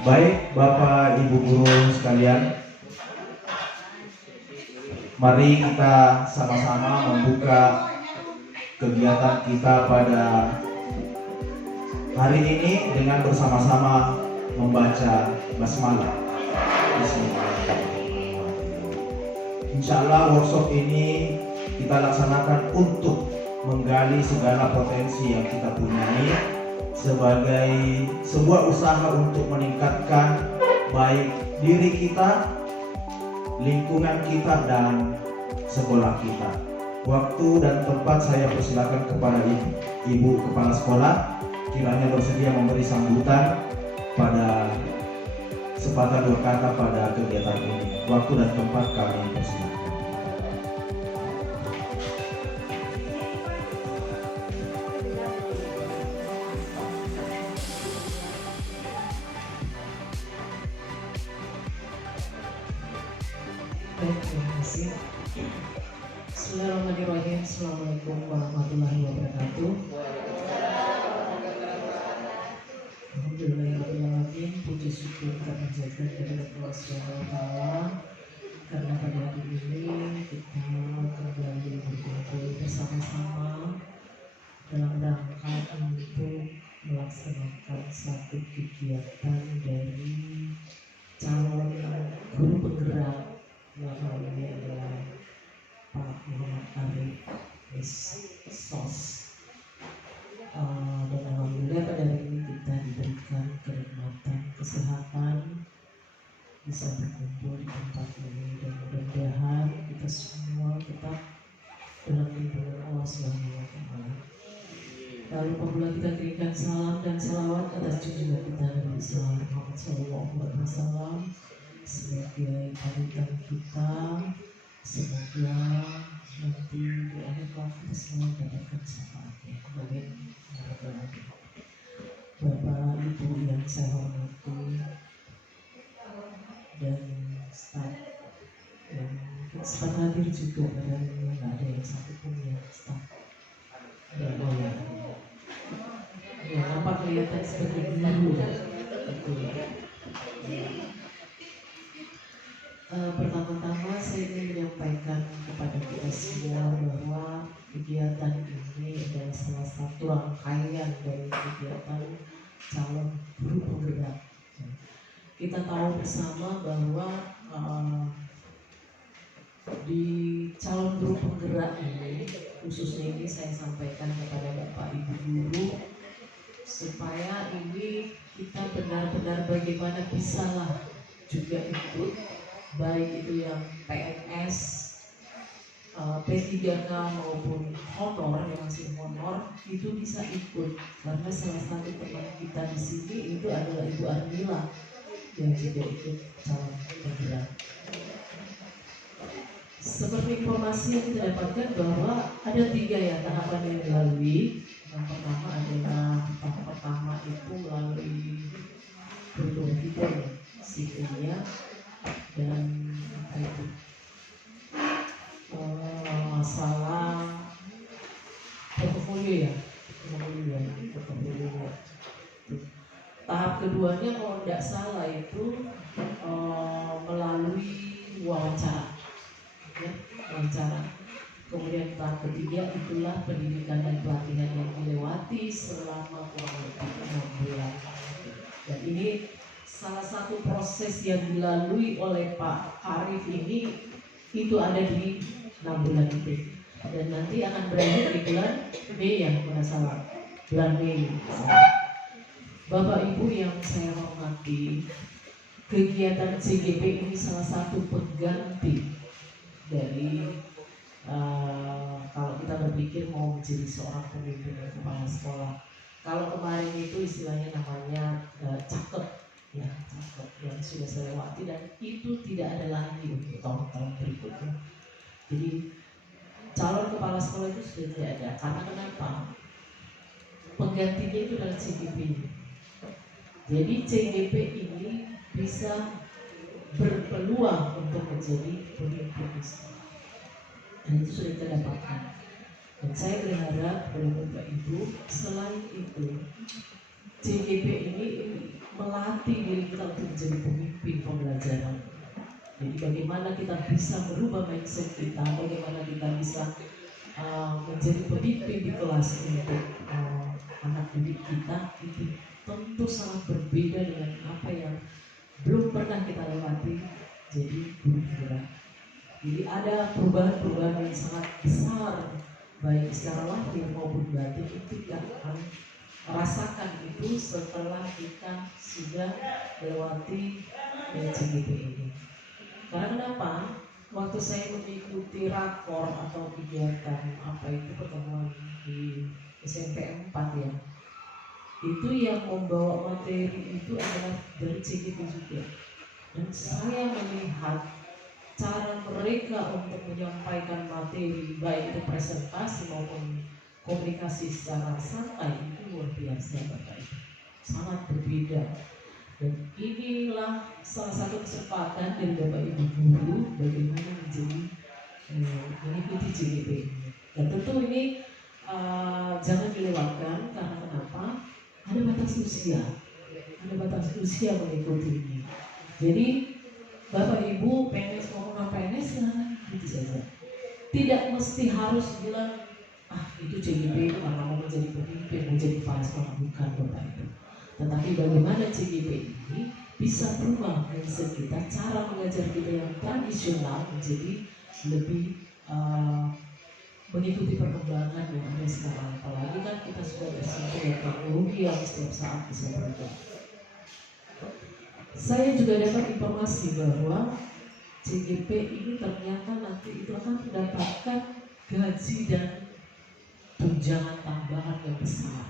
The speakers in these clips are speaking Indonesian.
Baik, Bapak Ibu guru sekalian, mari kita sama-sama membuka kegiatan kita pada hari ini dengan bersama-sama membaca basmalah. Insya Allah workshop ini kita laksanakan untuk menggali segala potensi yang kita punyai sebagai sebuah usaha untuk meningkatkan baik diri kita, lingkungan kita, dan sekolah kita. Waktu dan tempat saya persilakan kepada Ibu Kepala Sekolah kiranya bersedia memberi sambutan pada sepatah dua kata pada kegiatan ini. Waktu dan tempat kami persilakan. Baik, terima kasih. Bismillahirrahmanirrahim. Assalamualaikum warahmatullahi wabarakatuh. Alhamdulillahirrahmanirrahim. Puji syukur kita panjatkan kepada Allah Subhanahu wa Ta'ala, karena pada hari ini kita kembali berkumpul bersama-sama dalam rangka untuk melaksanakan satu kegiatan dari calon guru penggerak yang namanya adalah Pak Muhammad Arif SOS. Dan alhamdulillah pada hari ini kita diberikan kenikmatan kesehatan bisa berkumpul di tempat ini, dan mudah-mudahan kita semua tetap dalam lindungan Allah Subhanahu wa Ta'ala. Lalu apabila kita berikan salam dan salawat atas junjungan kita Nabi Muhammad SAW sebagai panutan kita, semoga nanti di akhir waktu kita semua mendapatkan syafaatnya. Amin. Bapak Ibu yang saya hormati dan staf yang sempat hadir juga, padahal ini nggak ada yang satu pun yang staf dan lawyer. Ya, nampak kelihatan seperti guru gitu ya. Pertama-tama saya ingin menyampaikan kepada kita semua bahwa kegiatan ini adalah salah satu rangkaian dari kegiatan calon guru penggerak. Kita tahu bersama bahwa di calon guru penggerak ini, khususnya ini saya sampaikan kepada Bapak Ibu guru, supaya ini kita benar-benar bagaimana bisalah juga ikut, baik itu yang PNS, P3K maupun honor, yang masih honor itu bisa ikut, karena salah satu teman kita di sini itu adalah Ibu Armila yang juga ikut calon penggerak. Seperti informasi yang kita dapatkan bahwa ada 3 ya tahapan yang dilalui. Yang pertama adalah tahap pertama itu melalui kurikulum sipilnya dan apa itu masalah portofolio ya. Tahap keduanya kalau tidak salah itu melalui wawancara. Kemudian tahap ketiga itulah pendidikan dan pelatihan yang dilewati selama kurang lebih 6 bulan. Dan ini salah satu proses yang dilalui oleh Pak Arif ini, itu ada di 6 bulan itu, dan nanti akan berakhir di bulan Mei ya, kalau salah, bulan Mei. Bapak Ibu yang saya hormati, kegiatan CGP ini salah satu pengganti dari kalau kita berpikir mau menjadi seorang pemimpin dan kepala sekolah. Kalau kemarin itu istilahnya namanya cakep ya, cakep yang sudah saya lewati, dan itu tidak ada lagi untuk tahun-tahun berikutnya. Jadi calon kepala sekolah itu sudah tidak ada. Karena kenapa? Penggantinya itu adalah CGP. Jadi CGP ini bisa berpeluang untuk menjadi pemimpin sekolah. Dan itu sudah kita dapatkan. Dan saya berharap kepada Bapak Ibu, selain itu CGP ini melatih diri kita untuk menjadi pemimpin pembelajaran. Jadi bagaimana kita bisa merubah mindset kita, bagaimana kita bisa menjadi pemimpin di kelas untuk anak didik kita, itu tentu sangat berbeda dengan apa yang belum pernah kita lewati jadi guru kita. Jadi ada perubahan-perubahan yang sangat besar baik secara lahir maupun batin itu kita akan merasakan itu setelah kita sudah melewati CGP ini. Karena kenapa? Waktu saya mengikuti rakor atau kegiatan apa itu pertemuan di SMP 4 ya, itu yang membawa materi itu adalah dari CGP juga. Dan saya melihat cara mereka untuk menyampaikan materi baik itu presentasi maupun komunikasi secara santai itu luar biasa Bapak Ibu, sangat berbeda. Dan inilah salah satu kesempatan dari Bapak Ibu guru bagaimana menjadi mengikuti CGP ini. Dan tentu ini jangan dilewatkan karena kenapa? Ada batas usia mengikuti ini. Jadi Bapak Ibu PNS maupun non PNS silahkan ikuti saja. Tidak mesti harus bilang itu CGP karena mau menjadi pemimpin, mau jadi pahlawan, bukan Bapak Ibu. Tetapi bagaimana CGP ini bisa berubah mindset kita, cara mengajar kita yang tradisional menjadi lebih mengikuti perkembangan yang ada sekarang. Apalagi kan kita sudah bersentuh dengan teknologi yang setiap saat bisa berubah. Saya juga dapat informasi bahwa CGP ini ternyata nanti itu akan mendapatkan gaji dan tunjangan tambahan yang besar.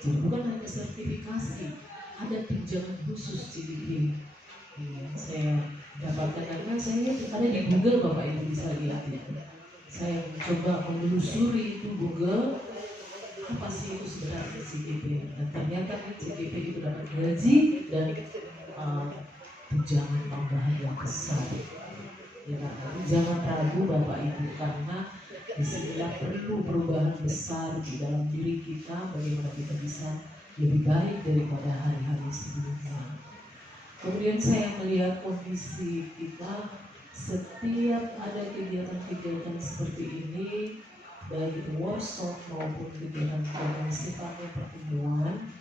Jadi bukan hanya sertifikasi, ada tunjangan khusus CGP. Saya dapatkan karena saya ada di Google, Bapak Ibu bisa lihat ya. Saya coba menelusuri itu Google, apa sih itu sebenarnya CGP, dan ternyata CGP itu dapat gaji dan tunjangan tambahan yang besar. Ya, jangan ragu Bapak Ibu, karena disinilah perlu perubahan besar di dalam diri kita, bagaimana kita bisa lebih baik daripada hari-hari sebelumnya. Kemudian saya melihat kondisi kita, setiap ada kegiatan-kegiatan seperti ini, baik itu workshop maupun kegiatan-kegiatan sifatnya pertemuan,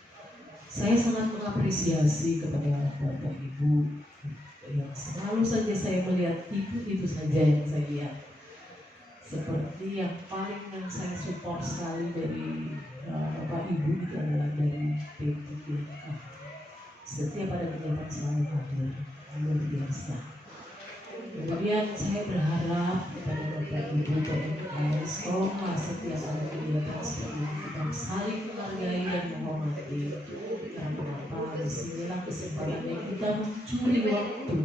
saya sangat mengapresiasi kepada Bapak Ibu yang selalu saja saya melihat itu saja yang saya lihat. Seperti yang paling yang saya support sekali dari Bapak Ibu itu adalah dari P3K. Setiap ada kegiatan selalu hadir, luar biasa. Kemudian saya berharap kepada Bapak Ibu PNS, tolonglah setiap ada kegiatan seperti ini kita saling menghargai dan menghormati. Karena kenapa? Disinilah kesempatan yang kita mencuri waktu.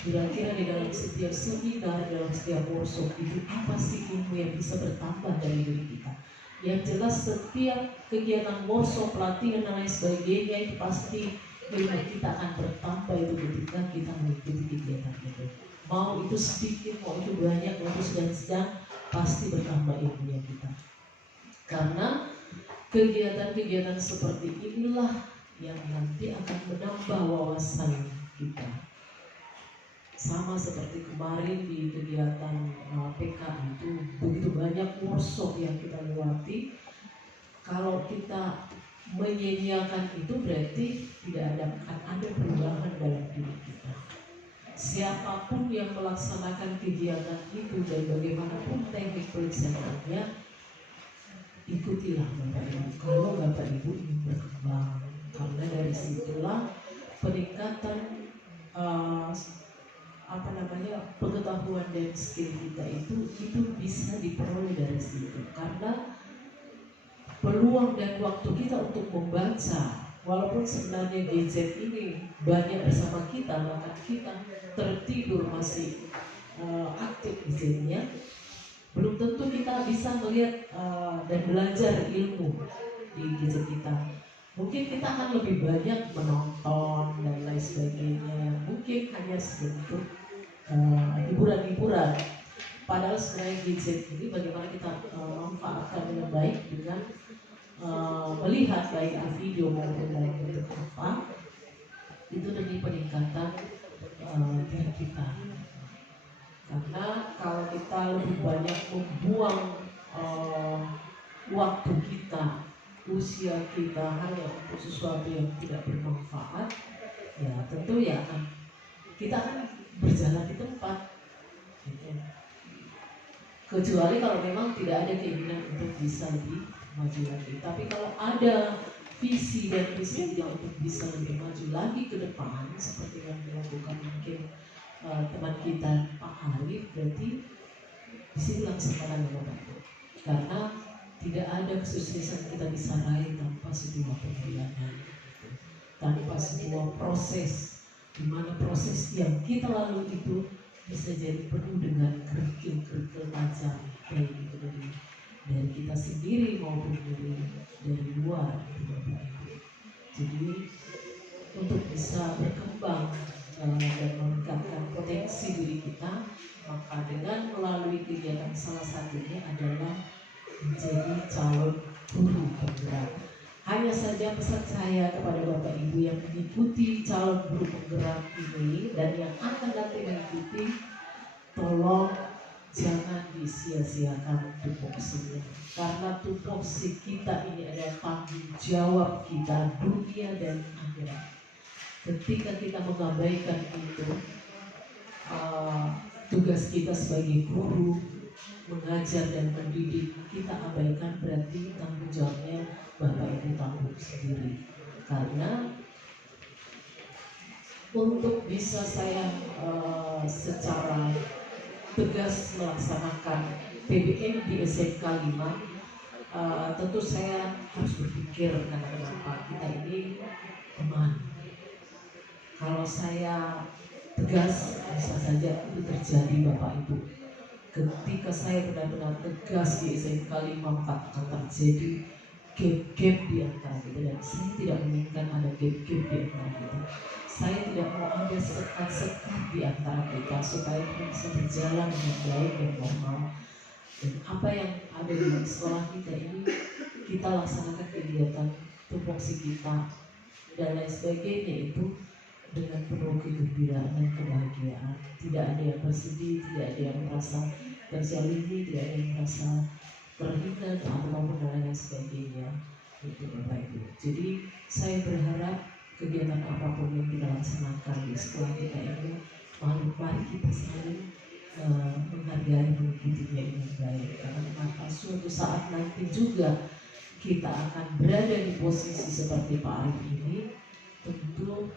Kira-kira di dalam setiap seminar, dalam setiap workshop itu apa sih ilmu yang bisa bertambah dari diri kita? Yang jelas setiap kegiatan workshop, pelatihan dan lain sebagainya itu pasti ilmu kita akan bertambah itu ketika kita mengikuti kegiatan itu. Mau itu sedikit, mau itu banyak, mau itu sedang-sedang, pasti bertambah ilmunya kita. Karena kegiatan-kegiatan seperti inilah yang nanti akan menambah wawasan kita. Sama seperti kemarin di kegiatan PK itu begitu banyak workshop yang kita lewati. Kalau kita menyia-nyiakan itu berarti tidak akan ada perubahan dalam diri kita. Siapapun yang melaksanakan kegiatan itu dan bagaimanapun teknik pelaksanaannya, ikutilah Bapak Ibu. Kalau Bapak Ibu ingin berkembang, karena dari situlah peningkatan pengetahuan dan skill kita itu bisa diperoleh dari situ. Karena peluang dan waktu kita untuk membaca, walaupun sebenarnya gadget ini banyak bersama kita, bahkan kita tertidur masih aktif di sininya, belum tentu kita bisa melihat dan belajar ilmu di gadget kita. Mungkin kita akan lebih banyak menonton dan lain sebagainya yang mungkin hanya sebentuk hiburan-hiburan. Padahal sebenarnya gadget ini bagaimana kita manfaatkan dengan baik dengan melihat baik video maupun dalam bentuk apa, itu demi peningkatan diri kita. Karena kalau kita lebih banyak membuang waktu kita, usia kita hanya untuk sesuatu yang tidak bermanfaat, ya tentu ya kita akan berjalan di tempat gitu. Kecuali kalau memang tidak ada keinginan untuk bisa lebih maju lagi. Tapi kalau ada visi dan misi untuk bisa lebih maju lagi ke depan, seperti yang dilakukan mungkin teman kita Pak Arif, berarti disitulah kesempatan yang Bapak. Karena tidak ada kesuksesan kita bisa raih tanpa sebuah pengorbanan, tanpa sebuah proses, di mana proses yang kita lalui itu bisa jadi penuh dengan kerikil-kerikil tajam, baik itu dari kita sendiri maupun dari luar itu Bapak Ibu. Jadi untuk bisa berkembang dan meningkatkan potensi diri kita, maka dengan melalui kegiatan salah satunya adalah menjadi calon guru penggerak. Hanya saja pesan saya kepada Bapak Ibu yang mengikuti calon guru penggerak ini dan yang akan nanti mengikuti, tolong jangan disia-siakan tupoksinya. Karena tupoksi kita ini adalah tanggung jawab kita dunia dan akhirat. Ketika kita mengabaikan itu, tugas kita sebagai guru mengajar dan mendidik kita abaikan, berarti tanggung jawabnya Bapak Ibu tanggung sendiri. Karena untuk bisa saya secara tegas melaksanakan PBM di SMK 5, tentu saya harus berpikir kenapa kita ini teman. Kalau saya tegas, bisa saja itu terjadi Bapak Ibu. Ketika saya benar-benar tegas di SMK 5, maka akan terjadi gap-gap di antara kita, dan saya tidak menginginkan ada gap-gap di antara kita. Saya tidak mau ada sekat-sekat di antara kita supaya kita bisa berjalan dengan baik dan normal. Dan apa yang ada di sekolah kita ini, kita laksanakan kegiatan tupoksi kita dan lain sebagainya itu dengan penuh kegembiraan dan kebahagiaan. Tidak ada yang bersedih, tidak ada yang merasa terzalimi, tidak ada yang merasa terhina ataupun lain sebagainya. Itu Bapak Ibu. Jadi saya berharap kegiatan apapun yang kita laksanakan di sekolah kita ini, mari kita saling menghargai, mengikutinya dengan baik. Karena kenapa suatu saat nanti juga kita akan berada di posisi seperti Pak Arif ini, tentu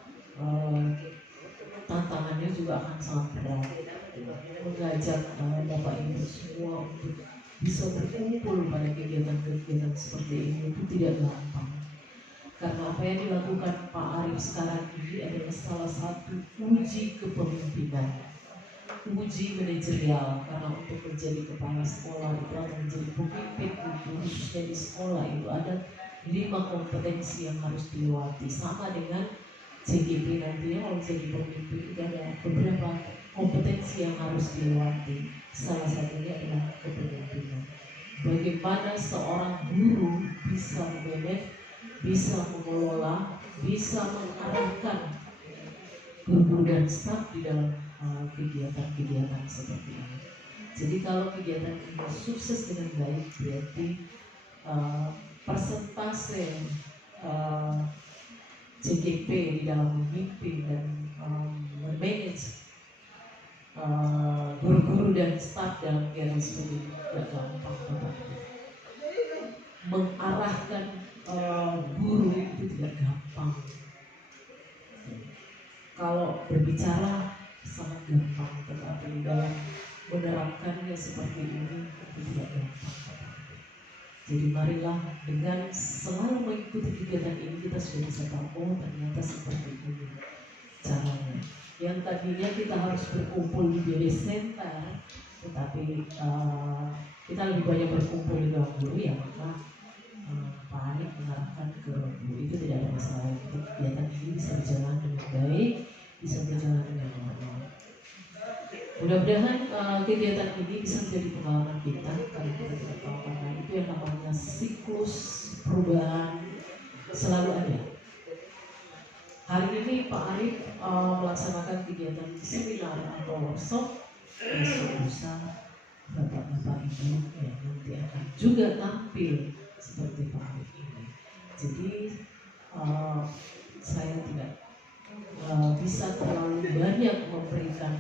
tantangannya juga akan sangat berat. Mengajak Bapak Ibu semua untuk bisa berkumpul pada kegiatan-kegiatan seperti ini itu tidak gampang. Karena apa yang dilakukan Pak Arif sekarang ini adalah salah satu uji kepemimpinan, uji manajerial. Karena untuk menjadi kepala sekolah itu atau menjadi pemimpin khususnya di sekolah itu ada 5 kompetensi yang harus dilewati, sama dengan CGP nantinya. Kalau jadi pemimpin itu ada beberapa kompetensi yang harus dilewati. Salah satunya adalah kepemimpinan. Bagaimana seorang guru bisa memanage, bisa mengelola, bisa mengarahkan guru dan staf di dalam kegiatan-kegiatan seperti ini. Jadi kalau kegiatan ini sukses dengan baik, berarti persentase CGP di dalam memimpin dan memanage guru-guru dan staf dalam kegiatan seperti ini tidak gampang Bapak. Mengarahkan guru itu tidak gampang. Kalau berbicara sangat gampang, tetapi dalam menerapkannya seperti ini itu tidak gampang. Jadi marilah dengan selalu mengikuti kegiatan ini, kita sudah bisa tahu, oh ternyata seperti ini caranya. Yang tadinya kita harus berkumpul di BD Center, tetapi kita lebih banyak berkumpul di ruang guru, ya maka Pak Hanif mengarahkan ke ruang guru. Itu tidak ada masalah. Kegiatan ini bisa berjalan dengan baik, bisa berjalan dengan normal. Mudah-mudahan kegiatan ini bisa menjadi pengalaman kita, karena kita tidak tahu, karena itu yang namanya siklus perubahan selalu ada. Hari ini Pak Arif melaksanakan kegiatan seminar atau workshop. Besok lusa Bapak-bapak Ibu yang nanti akan juga tampil seperti Pak Arif ini. Jadi saya tidak bisa terlalu banyak memberikan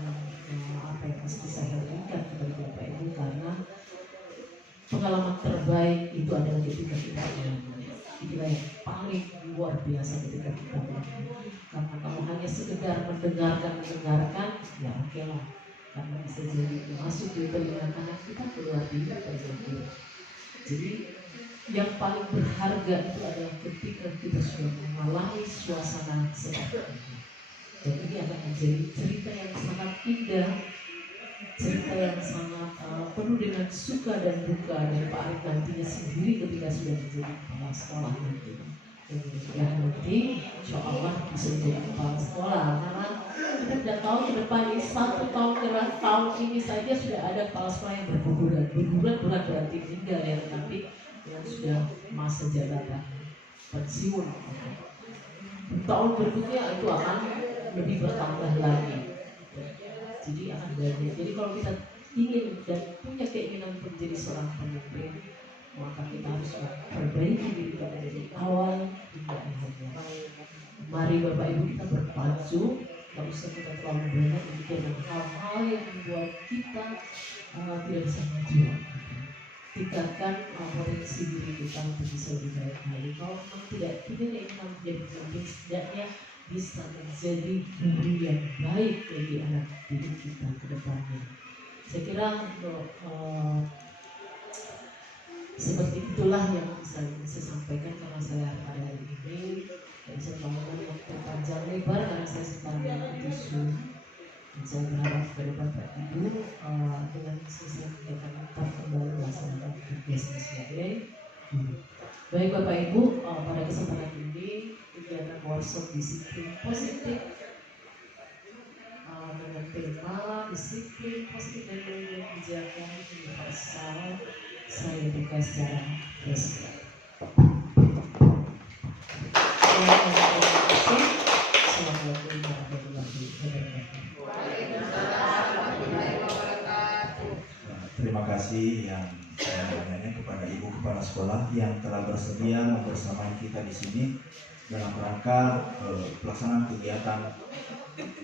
apa yang mesti saya berikan kepada Bapak Ibu, karena pengalaman terbaik itu adalah ketika kita mengalami. Itulah yang paling luar biasa ketika kita mengalami. Karena kalau hanya sekedar mendengarkan, ya oke lah. Karena bisa jadi masuk di telinga kanan kita, keluar di telinga kiri. Jadi yang paling berharga itu adalah ketika kita sudah mengalami suasana seperti ini. Dan ini akan menjadi cerita yang sangat indah, cerita yang sangat penuh dengan suka dan duka dari Pak Arif nantinya sendiri ketika sudah menjadi kepala sekolah nanti. Dan nanti insya Allah bisa menjadi kepala sekolah, karena kita tidak tahu ke depan ini 1 tahun ini saja sudah ada kepala sekolah yang berguguran bukan berarti meninggal ya, tapi yang sudah masa jabatan pensiun. Tahun berikutnya itu akan lebih bertambah lagi. Jadi akan banyak. Jadi kalau kita ingin dan punya keinginan untuk menjadi seorang pemimpin, maka kita harus memperbaiki diri kita dari awal hingga akhirnya. Mari Bapak Ibu kita berpacu, tidak usah kita terlalu banyak memikirkan hal-hal yang membuat kita tidak bisa maju. Tingkatkan potensi diri kita untuk bisa lebih baik lagi. Kalau memang tidak punya keinginan menjadi pemimpin, setidaknya bisa menjadi guru yang baik bagi anak didik kita ke depannya. Saya kira untuk seperti itulah yang bisa saya sampaikan, karena saya pada hari ini tidak bisa melakukan waktu panjang lebar karena saya sedang dalam tisu. Dan saya berharap kepada Bapak Ibu dengan selesai kegiatan tetap kembali melaksanakan tugasnya sebagai guru. Baik Bapak Ibu, pada kesempatan ini kegiatan workshop disiplin positif dengan tema disiplin positif dan kebijakan universal saya buka secara resmi. Assalamualaikum warahmatullahi wabarakatuh. Terima kasih yang sebenarnya kepada Ibu Kepala Sekolah yang telah bersedia membersamai kita di sini dalam rangka pelaksanaan kegiatan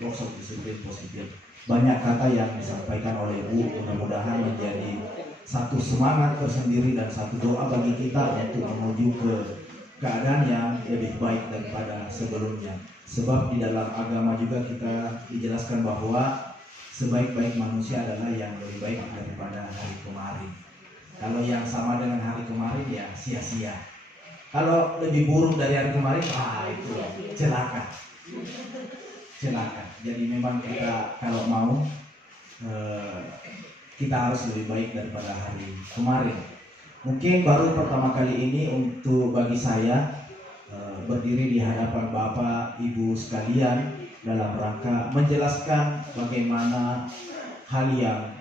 workshop disiplin positif. Banyak kata yang disampaikan oleh Ibu, mudah-mudahan menjadi satu semangat tersendiri dan satu doa bagi kita untuk menuju ke keadaan yang lebih baik daripada sebelumnya. Sebab di dalam agama juga kita dijelaskan bahwa sebaik-baik manusia adalah yang lebih baik daripada hari kemarin. Kalau yang sama dengan hari kemarin ya sia-sia. Kalau lebih buruk dari hari kemarin, itu celaka. Jadi memang kita kalau mau kita harus lebih baik daripada hari kemarin. Mungkin baru pertama kali ini untuk bagi saya berdiri di hadapan Bapak Ibu sekalian dalam rangka menjelaskan bagaimana hal yang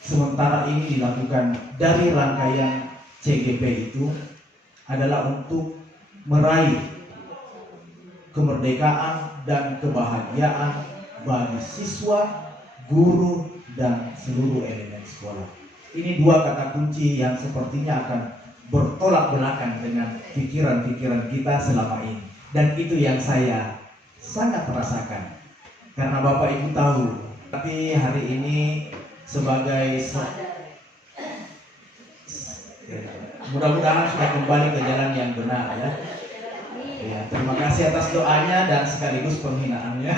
sementara ini dilakukan dari rangkaian CGP itu adalah untuk meraih kemerdekaan dan kebahagiaan bagi siswa, guru, dan seluruh elemen sekolah. Ini dua kata kunci yang sepertinya akan bertolak belakang dengan pikiran-pikiran kita selama ini. Dan itu yang saya sangat merasakan. Karena Bapak Ibu tahu, tapi hari ini sebagai mudah-mudahan sudah kembali ke jalan yang benar ya. Ya, terima kasih atas doanya dan sekaligus penghinaannya.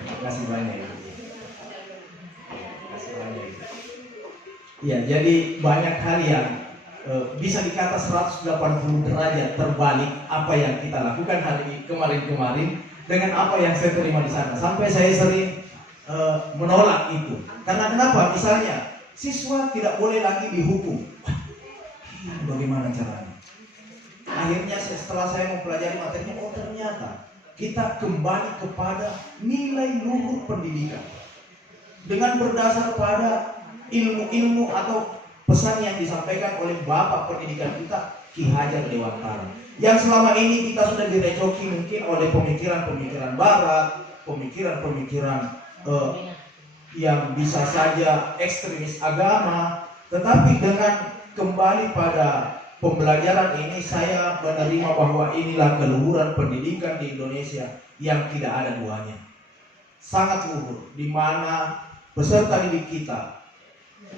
Terima kasih banyak. Ya, jadi banyak hal yang bisa dikata 180 derajat terbalik apa yang kita lakukan hari kemarin dengan apa yang saya terima di sana. Sampai saya sering menolak itu. Karena kenapa? Misalnya siswa tidak boleh lagi dihukum. Bagaimana caranya? Akhirnya setelah saya mempelajari materinya, oh ternyata kita kembali kepada nilai luhur pendidikan dengan berdasar pada ilmu-ilmu atau pesan yang disampaikan oleh Bapak pendidikan kita. Ki Hajar Dewantara. Yang selama ini kita sudah direcoki mungkin oleh pemikiran-pemikiran barat, pemikiran-pemikiran yang bisa saja ekstremis agama. Tetapi dengan kembali pada pembelajaran ini, saya menerima bahwa inilah keluhuran pendidikan di Indonesia yang tidak ada duanya. Sangat luhur, di mana peserta didik kita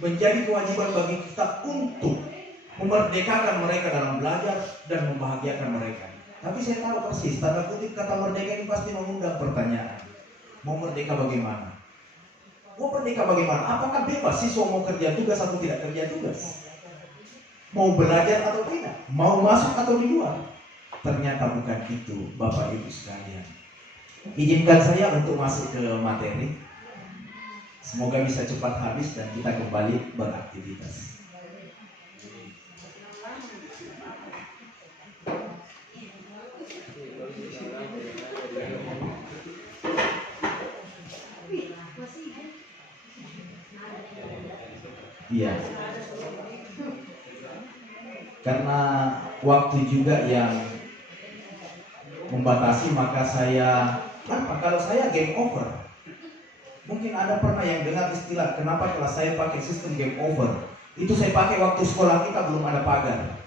menjadi kewajiban bagi kita untuk memerdekakan mereka dalam belajar dan membahagiakan mereka. Tapi saya tahu persis, tanda kutip kata merdeka ini pasti mengundang pertanyaan. Mau merdeka bagaimana? Mau merdeka bagaimana? Apakah bebas siswa mau kerja tugas atau tidak kerja tugas? Mau belajar atau tidak? Mau masuk atau di luar? Ternyata bukan itu, Bapak Ibu sekalian. Izinkan saya untuk masuk ke materi. Semoga bisa cepat habis dan kita kembali beraktivitas. Iya. Karena waktu juga yang membatasi, maka saya kalau saya game over. Mungkin ada pernah yang dengar istilah kenapa kelas saya pakai sistem game over. Itu saya pakai waktu sekolah kita belum ada pagar.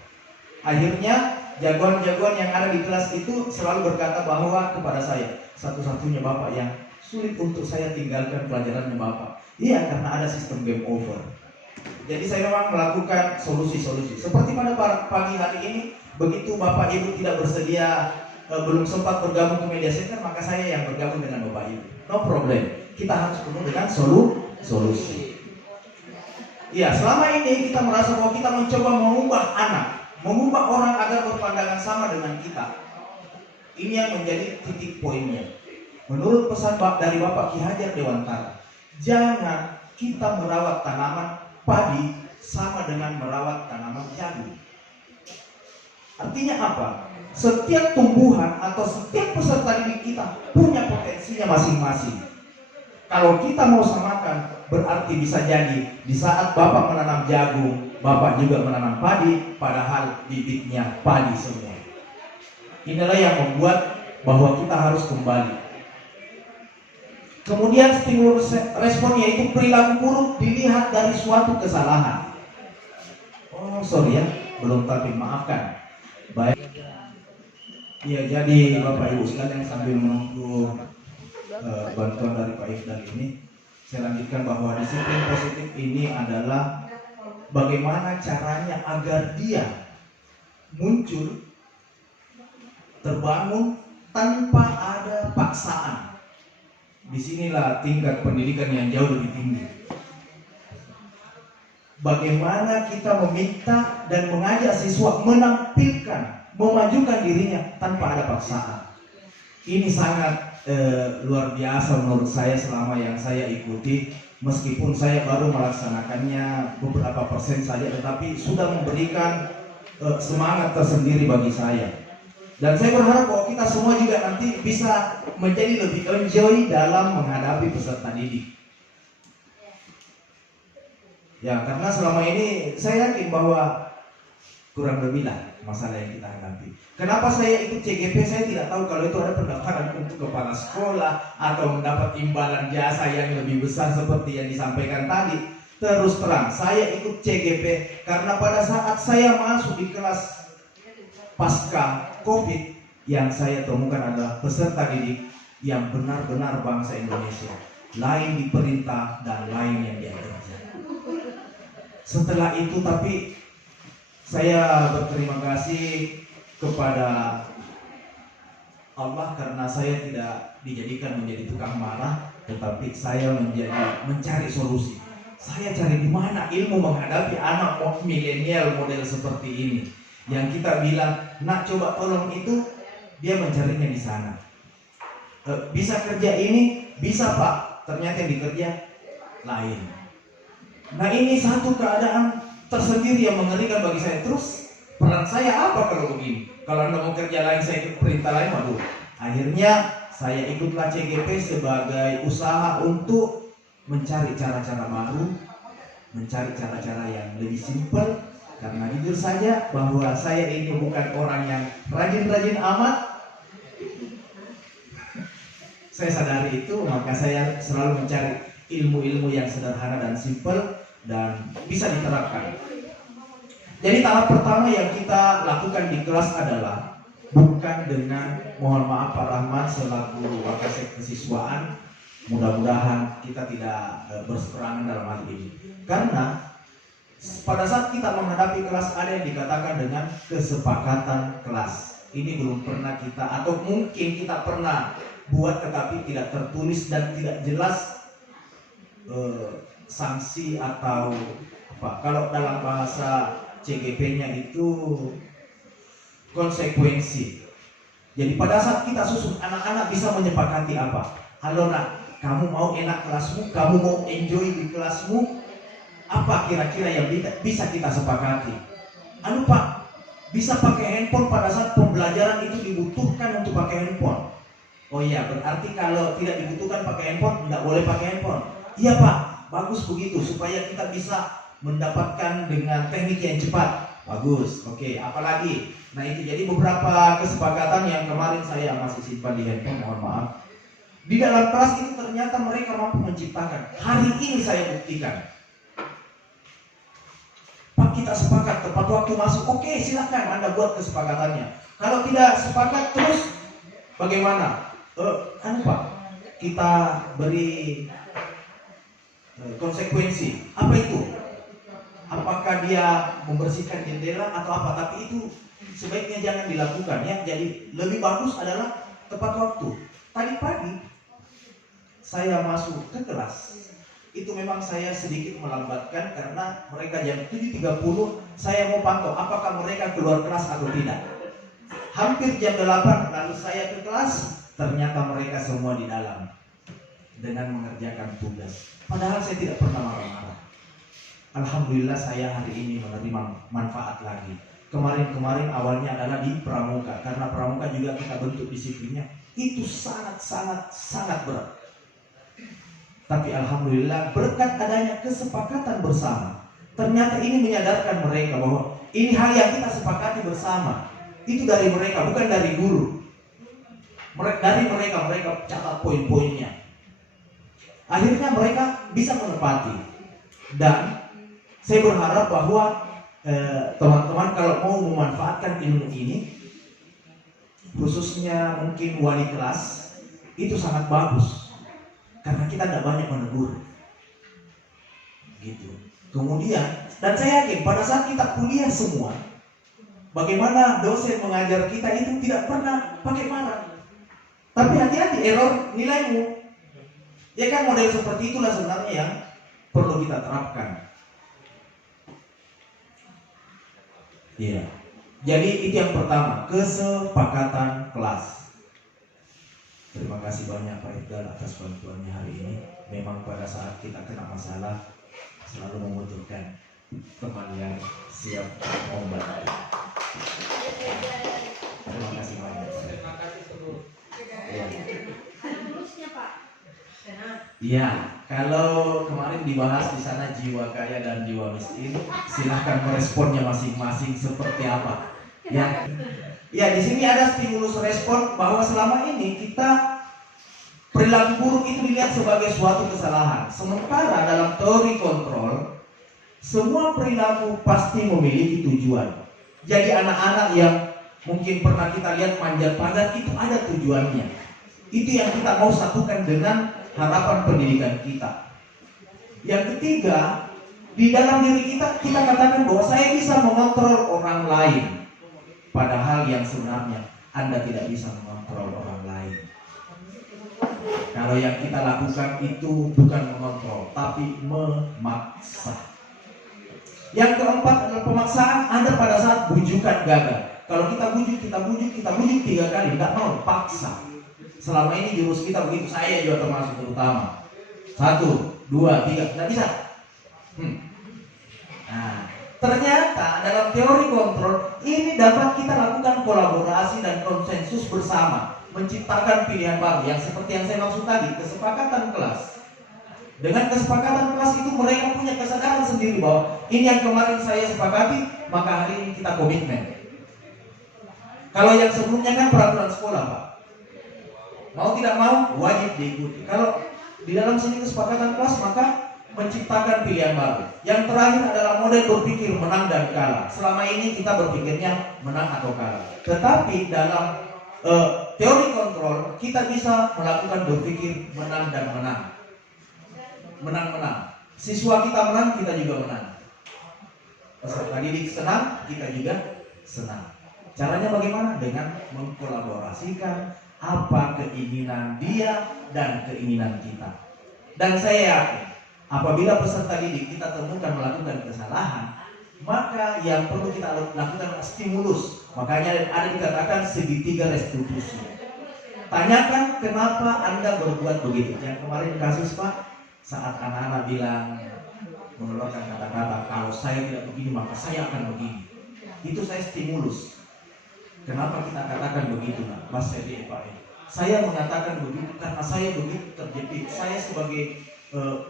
Akhirnya jagoan-jagoan yang ada di kelas itu selalu berkata bahwa kepada saya, satu-satunya Bapak yang sulit untuk saya tinggalkan pelajarannya Bapak. Iya, karena ada sistem game over. Jadi saya memang melakukan solusi-solusi. Seperti pada pagi hari ini, begitu Bapak Ibu tidak bersedia, belum sempat bergabung ke media center, maka saya yang bergabung dengan Bapak Ibu. No problem. Kita harus penuh dengan solusi. Ya, selama ini kita merasa bahwa kita mencoba mengubah anak, mengubah orang agar berpandangan sama dengan kita. Ini yang menjadi titik poinnya. Menurut pesan dari Bapak Ki Hajar Dewantara, jangan kita merawat tanaman padi sama dengan merawat tanaman jagung. Artinya apa? Setiap tumbuhan atau setiap peserta didik kita punya potensinya masing-masing. Kalau kita mau samakan, berarti bisa jadi di saat Bapak menanam jagung, Bapak juga menanam padi, padahal bibitnya padi semua. Inilah yang membuat bahwa kita harus kembali. Kemudian stimulus respon, yaitu perilaku buruk dilihat dari suatu kesalahan. Oh sorry ya, belum tapi maafkan. Baik. Ya, jadi Bapak Ibu sekalian sambil menunggu bantuan dari Pak Ifdal ini, saya lanjutkan bahwa disiplin positif ini adalah bagaimana caranya agar dia muncul, terbangun tanpa ada paksaan. Disinilah tingkat pendidikan yang jauh lebih tinggi. Bagaimana kita meminta dan mengajak siswa menampilkan, memajukan dirinya tanpa ada paksaan. Ini sangat luar biasa menurut saya selama yang saya ikuti. Meskipun saya baru melaksanakannya beberapa persen saja, tetapi sudah memberikan semangat tersendiri bagi saya. Dan saya berharap bahwa kita semua juga nanti bisa menjadi lebih enjoy dalam menghadapi peserta didik. Ya, karena selama ini saya yakin bahwa kurang lebihlah masalah yang kita hadapi. Kenapa saya ikut CGP? Saya tidak tahu kalau itu ada pendaftaran untuk kepala sekolah atau mendapat imbalan jasa yang lebih besar seperti yang disampaikan tadi. Terus terang, saya ikut CGP karena pada saat saya masuk di kelas pasca COVID, yang saya temukan adalah peserta didik yang benar-benar bangsa Indonesia. Lain di perintah dan lain yang dia kerja. Setelah itu tapi saya berterima kasih kepada Allah karena saya tidak dijadikan menjadi tukang marah, tetapi saya mencari solusi. Saya cari di mana ilmu menghadapi anak milenial model seperti ini. Yang kita bilang, nak coba tolong itu, dia mencarinya di sana. Bisa kerja ini, bisa Pak. Ternyata yang dikerja lain. Nah ini satu keadaan tersendiri yang mengerikan bagi saya. Terus peran saya apa kalau begini? Kalau Anda mau kerja lain, saya ikut perintah lain, waduh. Akhirnya saya ikutlah CGP sebagai usaha untuk mencari cara-cara baru, mencari cara-cara yang lebih simpel, Karena jujur saja bahwa saya ini bukan orang yang rajin-rajin amat. Saya sadari itu, maka saya selalu mencari ilmu-ilmu yang sederhana dan simpel dan bisa diterapkan. Jadi tahap pertama yang kita lakukan di kelas adalah bukan dengan, mohon maaf Pak Rahman selaku Wakasek Kesiswaan, mudah-mudahan kita tidak berseberangan dalam hal ini. Karena pada saat kita menghadapi kelas ada yang dikatakan dengan kesepakatan kelas. Ini belum pernah kita, atau mungkin kita pernah buat tetapi tidak tertulis dan tidak jelas sanksi atau apa. Kalau dalam bahasa CGP-nya itu konsekuensi. Jadi pada saat kita susun, anak-anak bisa menyepakati apa. Halo nak, kamu mau enak kelasmu, kamu mau enjoy di kelasmu, apa kira-kira yang bisa kita sepakati? Anu Pak, bisa pakai handphone pada saat pembelajaran itu dibutuhkan untuk pakai handphone. Oh iya, berarti kalau tidak dibutuhkan pakai handphone, tidak boleh pakai handphone. Iya Pak, bagus begitu, supaya kita bisa mendapatkan dengan teknik yang cepat. Bagus, oke, apalagi? Nah itu jadi beberapa kesepakatan yang kemarin saya masih simpan di handphone, mohon maaf. Di dalam kelas ini ternyata mereka mampu menciptakan. Hari ini saya buktikan. Pak, kita sepakat tepat waktu masuk. Oke, silakan Anda buat kesepakatannya. Kalau tidak sepakat terus bagaimana? Pak, kita beri konsekuensi. Apa itu? Apakah dia membersihkan jendela atau apa? Tapi itu sebaiknya jangan dilakukan ya. Jadi lebih bagus adalah tepat waktu. Tadi pagi saya masuk ke kelas. Itu memang saya sedikit melambatkan karena mereka jam 7.30 saya mau pantau apakah mereka keluar kelas atau tidak. Hampir jam 8 lalu saya ke kelas, ternyata mereka semua di dalam dengan mengerjakan tugas. Padahal saya tidak pernah marah-marah. Alhamdulillah saya hari ini menerima manfaat lagi. Kemarin awalnya adalah di pramuka, karena pramuka juga kita bentuk disiplinnya. Itu sangat berat. Tapi alhamdulillah berkat adanya kesepakatan bersama, ternyata ini menyadarkan mereka bahwa ini hal yang kita sepakati bersama. Itu dari mereka, bukan dari guru. Dari mereka catat poin-poinnya. Akhirnya mereka bisa menepati. Dan saya berharap bahwa teman-teman kalau mau memanfaatkan ilmu ini, khususnya mungkin wali kelas, itu sangat bagus. Karena kita tidak banyak menegur, gitu. Kemudian, dan saya yakin pada saat kita kuliah semua, bagaimana dosen mengajar kita itu tidak pernah pakai marah. Tapi hati-hati error nilaimu. Ya kan model seperti itulah sebenarnya yang perlu kita terapkan. Iya. Jadi itu yang pertama, kesepakatan kelas. Terima kasih banyak Pak Ifdal atas bantuannya hari ini. Memang pada saat kita kena masalah selalu membutuhkan teman yang siap membantu. Terima kasih banyak. Terima kasih seluruh. Lulusnya Pak. Iya, kalau kemarin dibahas di sana jiwa kaya dan jiwa miskin, silahkan meresponnya masing-masing seperti apa. Ya, di sini ada stimulus respon bahwa selama ini kita perilaku buruk itu dilihat sebagai suatu kesalahan. Sementara dalam teori kontrol, semua perilaku pasti memiliki tujuan. Jadi anak-anak yang mungkin pernah kita lihat manjat pagar itu ada tujuannya. Itu yang kita mau satukan dengan harapan pendidikan kita. Yang ketiga, di dalam diri kita katakan bahwa saya bisa mengontrol orang lain. Padahal yang sebenarnya Anda tidak bisa mengontrol orang lain. Kalau yang kita lakukan itu bukan mengontrol, tapi memaksa. Yang keempat adalah pemaksaan. Anda pada saat bujukan gagal. Kalau kita bujuk 3 kali, tidak mau, paksa. Selama ini jurus kita begitu, saya juga termasuk terutama. 1, 2, 3, tidak bisa. Nah, ternyata dalam teori kontrol ini dapat kita lakukan kolaborasi dan konsensus bersama, menciptakan pilihan baru yang seperti yang saya maksud tadi, kesepakatan kelas. Dengan kesepakatan kelas itu mereka punya kesadaran sendiri bahwa ini yang kemarin saya sepakati, maka hari ini kita komitmen. Kalau yang sebelumnya kan peraturan sekolah, Pak. Mau tidak mau wajib diikuti. Kalau di dalam sini kesepakatan kelas, maka menciptakan pilihan baru. Yang terakhir adalah model berpikir menang dan kalah. Selama ini kita berpikirnya menang atau kalah. Tetapi dalam teori kontrol kita bisa melakukan berpikir menang dan menang. Menang-menang. Siswa kita menang, kita juga menang. Peserta didik senang, kita juga senang. Caranya bagaimana? Dengan mengkolaborasikan apa keinginan dia dan keinginan kita. Dan saya yakin apabila peserta didik kita temukan melakukan kesalahan, maka yang perlu kita lakukan stimulus. Makanya ada dikatakan segitiga restitusi. Tanyakan kenapa Anda berbuat begitu. Yang kemarin kasus, Pak, saat anak-anak bilang mengeluarkan kata-kata, kalau saya tidak begini maka saya akan begini. Itu saya stimulus. Kenapa kita katakan begitu, Mas Sedi, Pak? Saya mengatakan begitu karena saya begitu terjepit. Saya sebagai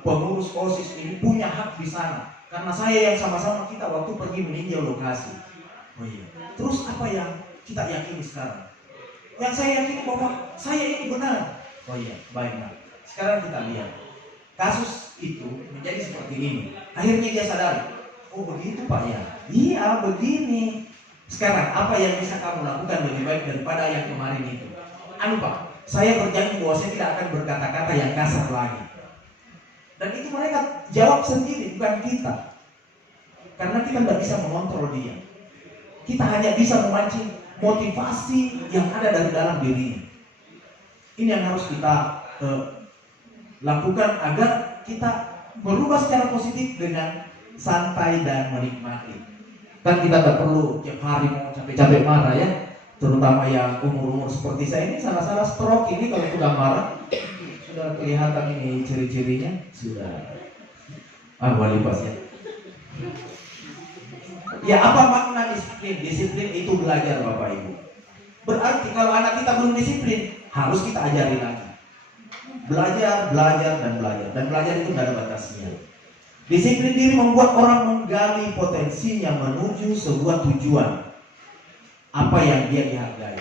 pengurus OSIS ini punya hak di sana. Karena saya yang sama-sama kita waktu pergi meninjau lokasi. Oh iya. Terus apa yang kita yakini sekarang? Yang saya yakini bahwa saya ini benar. Oh iya, baik, Pak. Sekarang kita lihat. Kasus itu menjadi seperti ini. Akhirnya dia sadar, oh begitu Pak ya? Iya begini. Sekarang apa yang bisa kamu lakukan lebih baik daripada yang kemarin itu? Anu Pak, saya berjanji bahwa saya tidak akan berkata-kata yang kasar lagi. Dan itu mereka jawab sendiri, bukan kita. Karena kita tidak bisa mengontrol dia. Kita hanya bisa memancing motivasi yang ada dari dalam diri. Ini yang harus kita lakukan agar kita berubah secara positif dengan santai dan menikmati. Kan kita tak perlu tiap hari mau capek-capek marah ya. Terutama yang umur-umur seperti saya ini, salah-salah stroke ini kalau sudah marah sudah kelihatan ini ciri-cirinya sudah wali pas ya. Ya apa makna disiplin? Disiplin itu belajar Bapak Ibu. Berarti kalau anak kita belum disiplin harus kita ajari lagi. Belajar, dan belajar itu tidak ada batasnya. Disiplin diri membuat orang menggali potensinya menuju sebuah tujuan. Apa yang dia dihargai,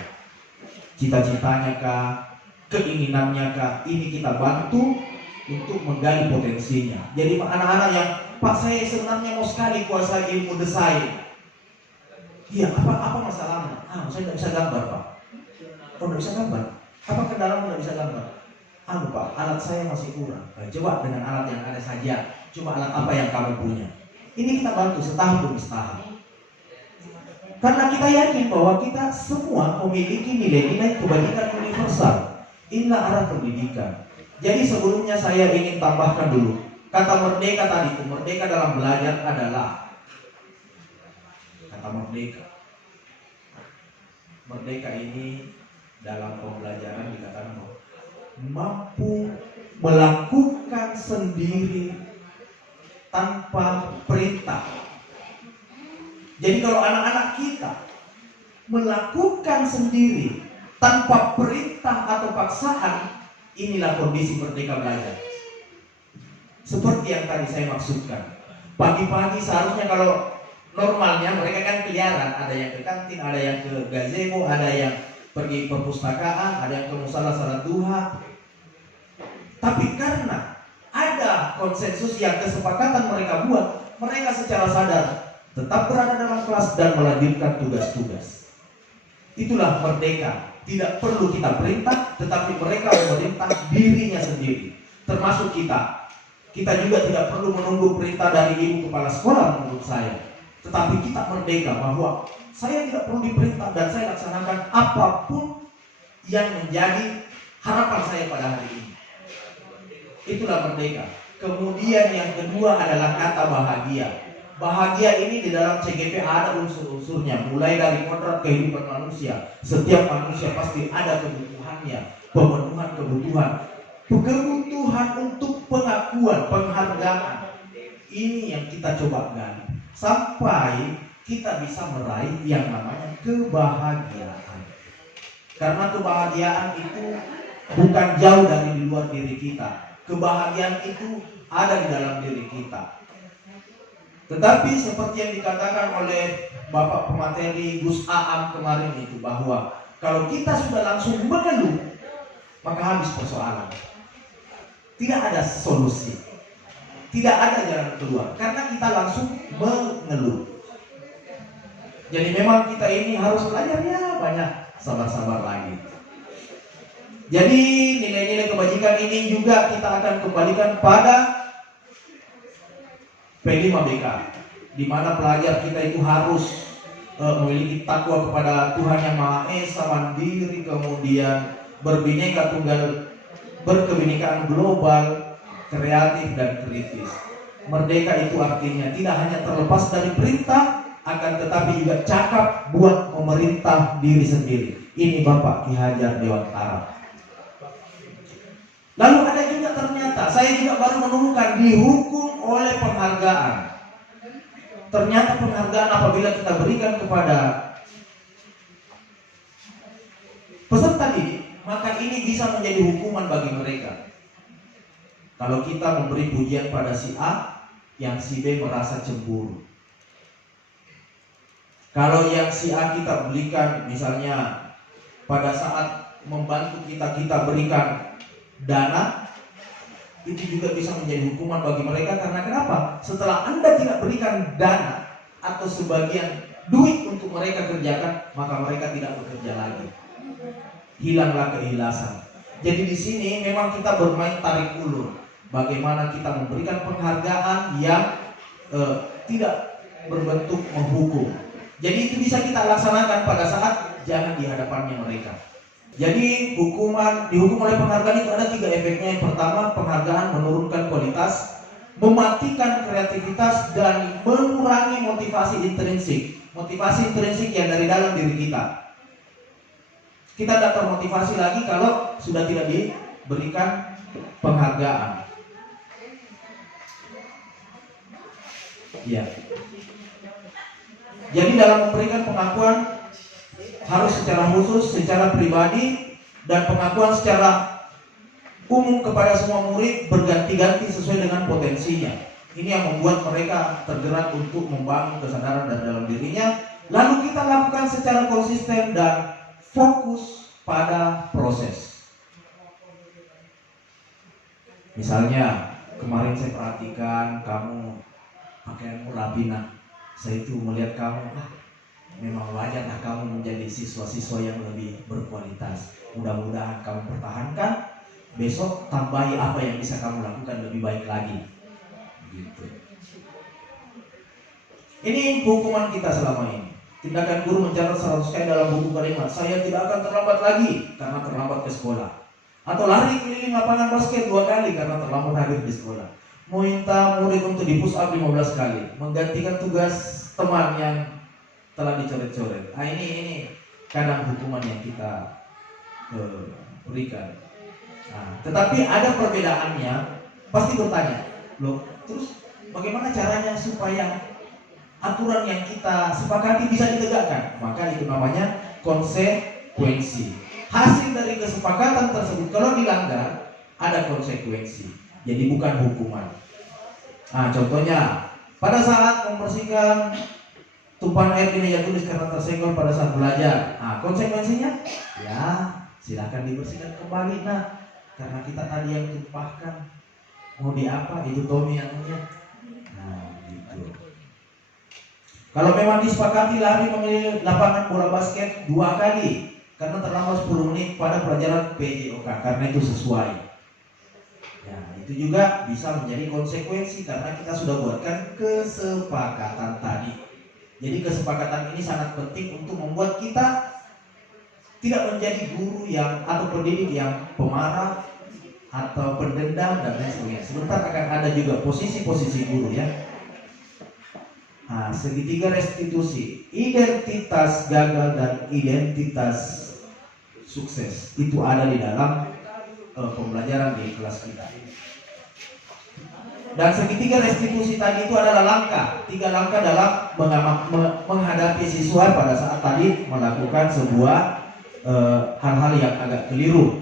cita-citanya kah, keinginannya kah, ini kita bantu untuk menggali potensinya. Jadi anak-anak yang, Pak saya sebenarnya mau sekali kuasai ilmu desain. Iya, apa masalahnya? Saya tidak bisa gambar Pak. Oh tidak bisa gambar? Apa kendalamu tidak bisa gambar? Pak, alat saya masih kurang. Coba dengan alat yang ada saja. Coba alat apa yang kamu punya. Ini kita bantu setahap demi setahap. Karena kita yakin bahwa kita semua memiliki nilai-nilai kebajikan universal. Inilah arah pendidikan. Jadi sebelumnya saya ingin tambahkan dulu. Kata merdeka tadi itu, merdeka dalam belajar adalah kata merdeka. Merdeka ini dalam pembelajaran dikatakan bahwa mampu melakukan sendiri tanpa perintah. Jadi kalau anak-anak kita melakukan sendiri tanpa perintah atau paksaan, inilah kondisi merdeka belajar. Seperti yang tadi saya maksudkan. Pagi-pagi seharusnya kalau normalnya mereka kan keliaran, ada yang ke kantin, ada yang ke gazebo, ada yang pergi perpustakaan, ada yang ke musala salat duha. Tapi karena ada konsensus yang kesepakatan mereka buat, mereka secara sadar tetap berada dalam kelas dan melanjutkan tugas-tugas. Itulah merdeka. Tidak perlu kita perintah, tetapi mereka memerintah dirinya sendiri. Termasuk kita. Kita juga tidak perlu menunggu perintah dari ibu kepala sekolah menurut saya. Tetapi kita merdeka bahwa saya tidak perlu diperintah dan saya laksanakan apapun yang menjadi harapan saya pada hari ini. Itulah merdeka. Kemudian yang kedua adalah kata bahagia. Bahagia ini di dalam CGP ada unsur-unsurnya. Mulai dari kodrat kehidupan manusia. Setiap manusia pasti ada kebutuhannya. Pemenuhan kebutuhan. Kebutuhan untuk pengakuan, penghargaan. Ini yang kita coba gali. Sampai kita bisa meraih yang namanya kebahagiaan. Karena kebahagiaan itu bukan jauh dari di luar diri kita. Kebahagiaan itu ada di dalam diri kita. Tetapi seperti yang dikatakan oleh Bapak Pemateri Gus Aam kemarin itu, bahwa kalau kita sudah langsung mengeluh, maka habis persoalan. Tidak ada solusi, tidak ada jalan keluar, karena kita langsung mengeluh. Jadi memang kita ini harus belajar ya banyak sabar-sabar lagi. Jadi nilai-nilai kebajikan ini juga kita akan kembalikan pada P5BK, di mana pelajar kita itu harus memiliki takwa kepada Tuhan Yang Maha Esa, mandiri, kemudian berbineka tunggal, berkebinekaan global, kreatif dan kritis. Merdeka itu artinya tidak hanya terlepas dari perintah, akan tetapi juga cakap buat memerintah diri sendiri. Ini Bapak Ki Hajar Dewantara. Lalu ada juga ternyata, saya juga baru menemukan, dihukum oleh penghargaan. Ternyata penghargaan apabila kita berikan kepada peserta didik, maka ini bisa menjadi hukuman bagi mereka. Kalau kita memberi pujian pada si A, yang si B merasa cemburu. Kalau yang si A kita berikan, misalnya pada saat membantu kita berikan dana, itu juga bisa menjadi hukuman bagi mereka. Karena kenapa? Setelah Anda tidak berikan dana atau sebagian duit untuk mereka kerjakan, maka mereka tidak bekerja lagi. Hilanglah keikhlasan. Jadi di sini memang kita bermain tarik ulur. Bagaimana kita memberikan penghargaan yang tidak berbentuk menghukum. Jadi itu bisa kita laksanakan pada saat jangan di hadapannya mereka. Jadi dihukum oleh penghargaan itu ada 3 efeknya. Yang pertama, penghargaan menurunkan kualitas, mematikan kreativitas, dan mengurangi motivasi intrinsik. Motivasi intrinsik yang dari dalam diri kita. Kita tidak termotivasi lagi kalau sudah tidak diberikan penghargaan. Ya. Jadi dalam memberikan pengakuan harus secara khusus, secara pribadi, dan pengakuan secara umum kepada semua murid berganti-ganti sesuai dengan potensinya. Ini yang membuat mereka tergerak untuk membangun kesadaran dari dalam dirinya. Lalu kita lakukan secara konsisten dan fokus pada proses. Misalnya kemarin saya perhatikan kamu pakaianmu rapi nak. Saya itu melihat kamu, memang wajarlah kamu menjadi siswa-siswa yang lebih berkualitas. Mudah-mudahan kamu pertahankan. Besok tambahi apa yang bisa kamu lakukan lebih baik lagi. Gitu. Ini hukuman kita selama ini. Tindakan guru mencatat 100 kali dalam buku kalimat, saya tidak akan terlambat lagi karena terlambat ke sekolah. Atau lari keliling lapangan basket 2 kali karena terlambat hadir di sekolah. Minta murid untuk di push up 15 kali, menggantikan tugas teman yang telah dicoret-coret. Nah, ini kadang hukuman yang kita berikan. Nah, tetapi ada perbedaannya. Pasti bertanya, loh, terus bagaimana caranya supaya aturan yang kita sepakati bisa ditegakkan? Maka itu namanya konsekuensi. Hasil dari kesepakatan tersebut kalau dilanggar ada konsekuensi. Jadi bukan hukuman. Nah, contohnya pada saat membersihkan tumpahan air di meja tulis karena tersenggol pada saat belajar. Nah, konsekuensinya ya silakan dibersihkan kembali. Nah, karena kita tadi yang tumpahkan, mau diapa? Itu Tommy yang punya. Nah, gitu. Kalau memang disepakati lari mengelilingi lapangan bola basket 2 kali karena terlambat 10 menit pada pelajaran PJOK, karena itu sesuai. Ya, itu juga bisa menjadi konsekuensi karena kita sudah buatkan kesepakatan tadi. Jadi kesepakatan ini sangat penting untuk membuat kita tidak menjadi guru yang atau pendidik yang pemarah atau pendendam dan lain sebagainya. Sebentar akan ada juga posisi-posisi guru ya. Nah, segitiga restitusi, identitas gagal dan identitas sukses itu ada di dalam pembelajaran di kelas kita. Dan segitiga restitusi tadi itu adalah 3 langkah dalam menghadapi siswa pada saat tadi melakukan sebuah hal-hal yang agak keliru.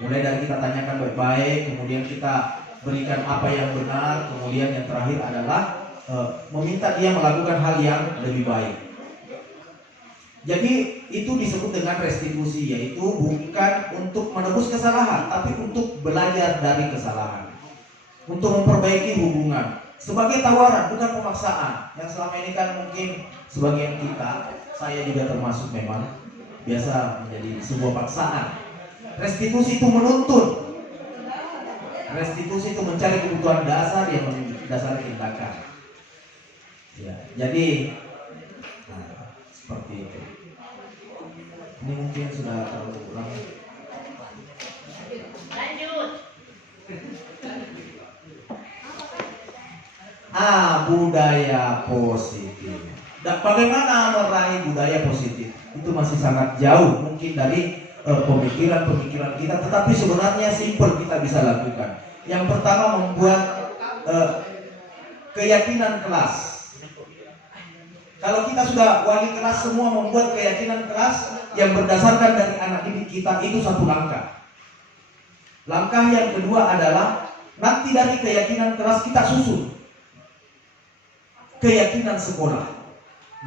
Mulai dari kita tanyakan baik-baik, kemudian kita berikan apa yang benar, kemudian yang terakhir adalah meminta dia melakukan hal yang lebih baik. Jadi itu disebut dengan restitusi, yaitu bukan untuk menebus kesalahan, tapi untuk belajar dari kesalahan, untuk memperbaiki hubungan, sebagai tawaran, bukan pemaksaan. Yang selama ini kan mungkin sebagian kita, saya juga termasuk, memang biasa menjadi sebuah paksaan. Restitusi itu menuntut, restitusi itu mencari kebutuhan dasar yang mendasari tindakan. Ya, jadi seperti itu. Ini mungkin sudah terlalu ulang. Lanjut. Budaya positif. Dan bagaimana meraih budaya positif? Itu masih sangat jauh mungkin dari pemikiran-pemikiran kita, tetapi sebenarnya simpel kita bisa lakukan. Yang pertama, membuat keyakinan kelas. Kalau kita sudah wali kelas semua membuat keyakinan kelas yang berdasarkan dari anak didik kita, itu satu langkah. Langkah yang kedua adalah nanti dari keyakinan kelas kita susun keyakinan sekolah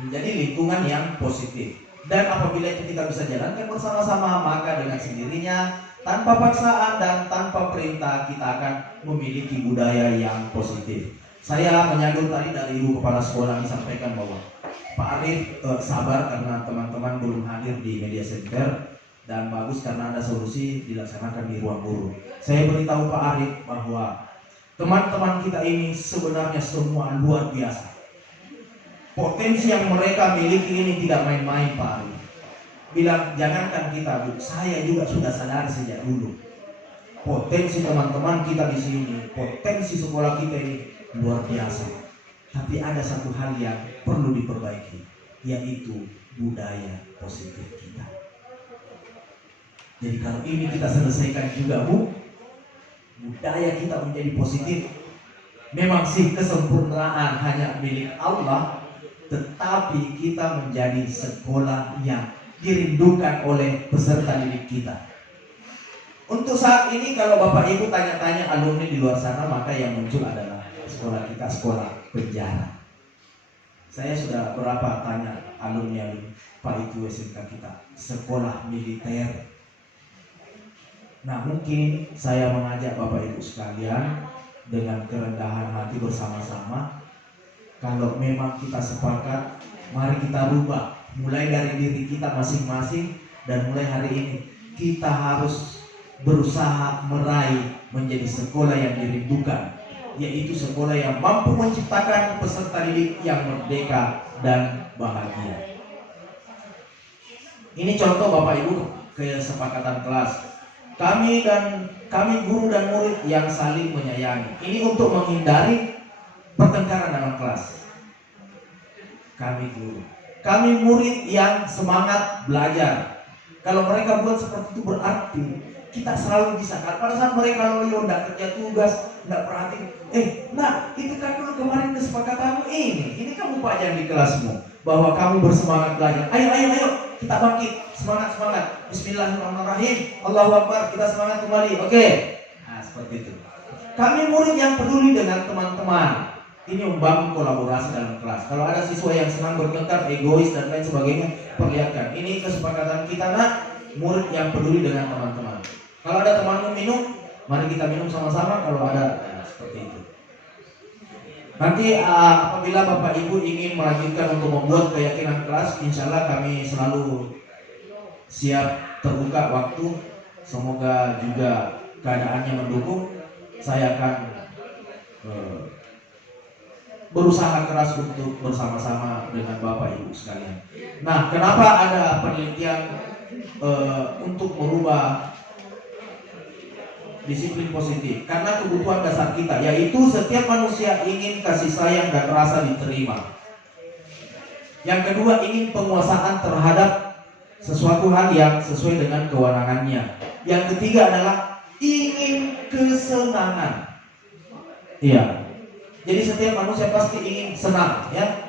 menjadi lingkungan yang positif. Dan apabila itu kita bisa jalankan bersama-sama, maka dengan sendirinya tanpa paksaan dan tanpa perintah kita akan memiliki budaya yang positif. Saya menyambut tadi dari Ibu Kepala Sekolah disampaikan bahwa Pak Arif sabar karena teman-teman belum hadir di media center, dan bagus karena ada solusi dilaksanakan di ruang guru. Saya beritahu Pak Arif bahwa teman-teman kita ini sebenarnya semua luar biasa. Potensi yang mereka miliki ini tidak main-main, Pak Arif. Bilang jangankan kita, Bu, saya juga sudah sadar sejak dulu. Potensi teman-teman kita di sini, potensi sekolah kita ini luar biasa. Tapi ada satu hal yang perlu diperbaiki, yaitu budaya positif kita. Jadi kalau ini kita selesaikan juga, Bu, budaya kita menjadi positif. Memang sih kesempurnaan hanya milik Allah, tetapi kita menjadi sekolah yang dirindukan oleh peserta didik kita. Untuk saat ini kalau Bapak Ibu tanya-tanya alumni di luar sana, maka yang muncul adalah sekolah kita sekolah penjara. Saya sudah berapa tanya alumni Pak itu SMK kita, sekolah militer. Nah, mungkin saya mengajak Bapak Ibu sekalian dengan kerendahan hati bersama-sama, kalau memang kita sepakat, mari kita rubah mulai dari diri kita masing-masing, dan mulai hari ini kita harus berusaha meraih menjadi sekolah yang dirindukan, yaitu sekolah yang mampu menciptakan peserta didik yang merdeka dan bahagia. Ini contoh Bapak Ibu kesepakatan kelas. Kami guru dan murid yang saling menyayangi. Ini untuk menghindari pertengkaran dalam kelas. Kami murid yang semangat belajar. Kalau mereka buat seperti itu berarti kita selalu bisa. Pada saat mereka loyo, tidak kerja tugas, tidak perhati, nah itu kan dulu kemarin kesepakatanmu ini kamu pajang di kelasmu bahwa kamu bersemangat belajar. Ayo kita bangkit, semangat. Bismillahirrahmanirrahim, Allahu Akbar, kita semangat kembali. Oke. Nah, seperti itu. Kami murid yang peduli dengan teman-teman. Ini membangun kolaborasi dalam kelas. Kalau ada siswa yang senang bertengkar, egois dan lain sebagainya, perlihatkan. Ini kesepakatan kita, nak, murid yang peduli dengan teman-teman. Kalau ada temanmu minum, mari kita minum sama-sama. Kalau ada, seperti itu. Nanti apabila Bapak Ibu ingin melanjutkan untuk membuat keyakinan kelas, insya Allah kami selalu siap terbuka waktu. Semoga juga keadaannya mendukung. Saya akan berusaha keras untuk bersama-sama dengan Bapak Ibu sekalian. Nah, kenapa ada penelitian untuk merubah disiplin positif? Karena kebutuhan dasar kita, yaitu setiap manusia ingin kasih sayang dan rasa diterima. Yang kedua, ingin penguasaan terhadap sesuatu hal yang sesuai dengan kewenangannya. Yang ketiga adalah ingin kesenangan. Iya. Jadi setiap manusia pasti ingin senang, ya.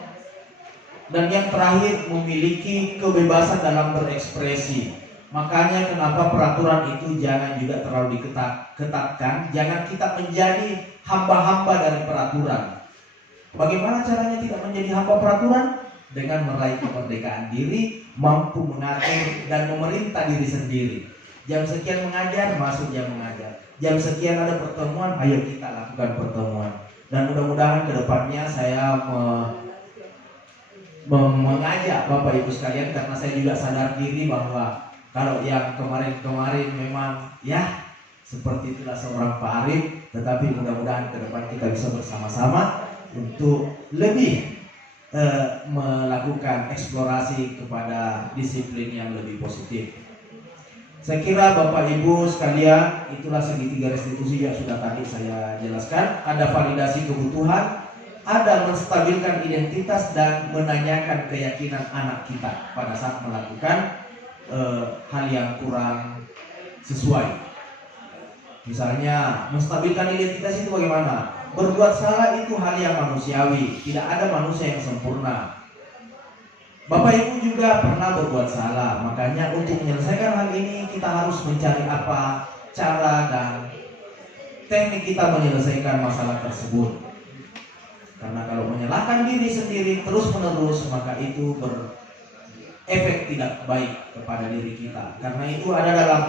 Dan yang terakhir, memiliki kebebasan dalam berekspresi. Makanya kenapa peraturan itu jangan juga terlalu diketatkan. Jangan kita menjadi hamba-hamba dari peraturan. Bagaimana caranya tidak menjadi hamba peraturan? Dengan meraih kemerdekaan diri, mampu mengatur dan memerintah diri sendiri. Jam sekian mengajar, masuk jam mengajar. Jam sekian ada pertemuan, ayo kita lakukan pertemuan. Dan mudah-mudahan kedepannya saya mengajak Bapak Ibu sekalian, karena saya juga sadar diri bahwa kalau yang kemarin-kemarin memang ya seperti itulah seorang Pak Arif, tetapi mudah-mudahan ke depan kita bisa bersama-sama untuk lebih melakukan eksplorasi kepada disiplin yang lebih positif. Saya kira Bapak Ibu sekalian, itulah segitiga restitusi yang sudah tadi saya jelaskan. Ada validasi kebutuhan, ada menstabilkan identitas dan menanyakan keyakinan anak kita pada saat melakukan hal yang kurang sesuai. Misalnya, menstabilkan identitas itu bagaimana? Berbuat salah itu hal yang manusiawi, tidak ada manusia yang sempurna. Bapak Ibu juga pernah berbuat salah, makanya untuk menyelesaikan hal ini kita harus mencari apa cara dan teknik kita menyelesaikan masalah tersebut. Karena kalau menyalahkan diri sendiri terus-menerus, maka itu efek tidak baik kepada diri kita. Karena itu ada dalam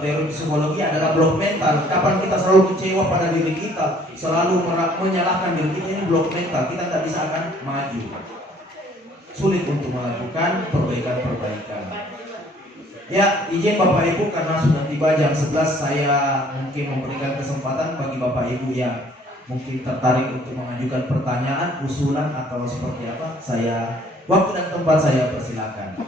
teori psikologi adalah blok mental. Kapan kita selalu kecewa pada diri kita, selalu menyalahkan diri kita, ini blok mental. Kita tidak bisa akan maju. Sulit untuk melakukan perbaikan-perbaikan. Ya, izin Bapak Ibu, karena sudah tiba jam 11, saya mungkin memberikan kesempatan bagi Bapak Ibu yang mungkin tertarik untuk mengajukan pertanyaan, usulan atau seperti apa. Waktu dan tempat saya persilakan.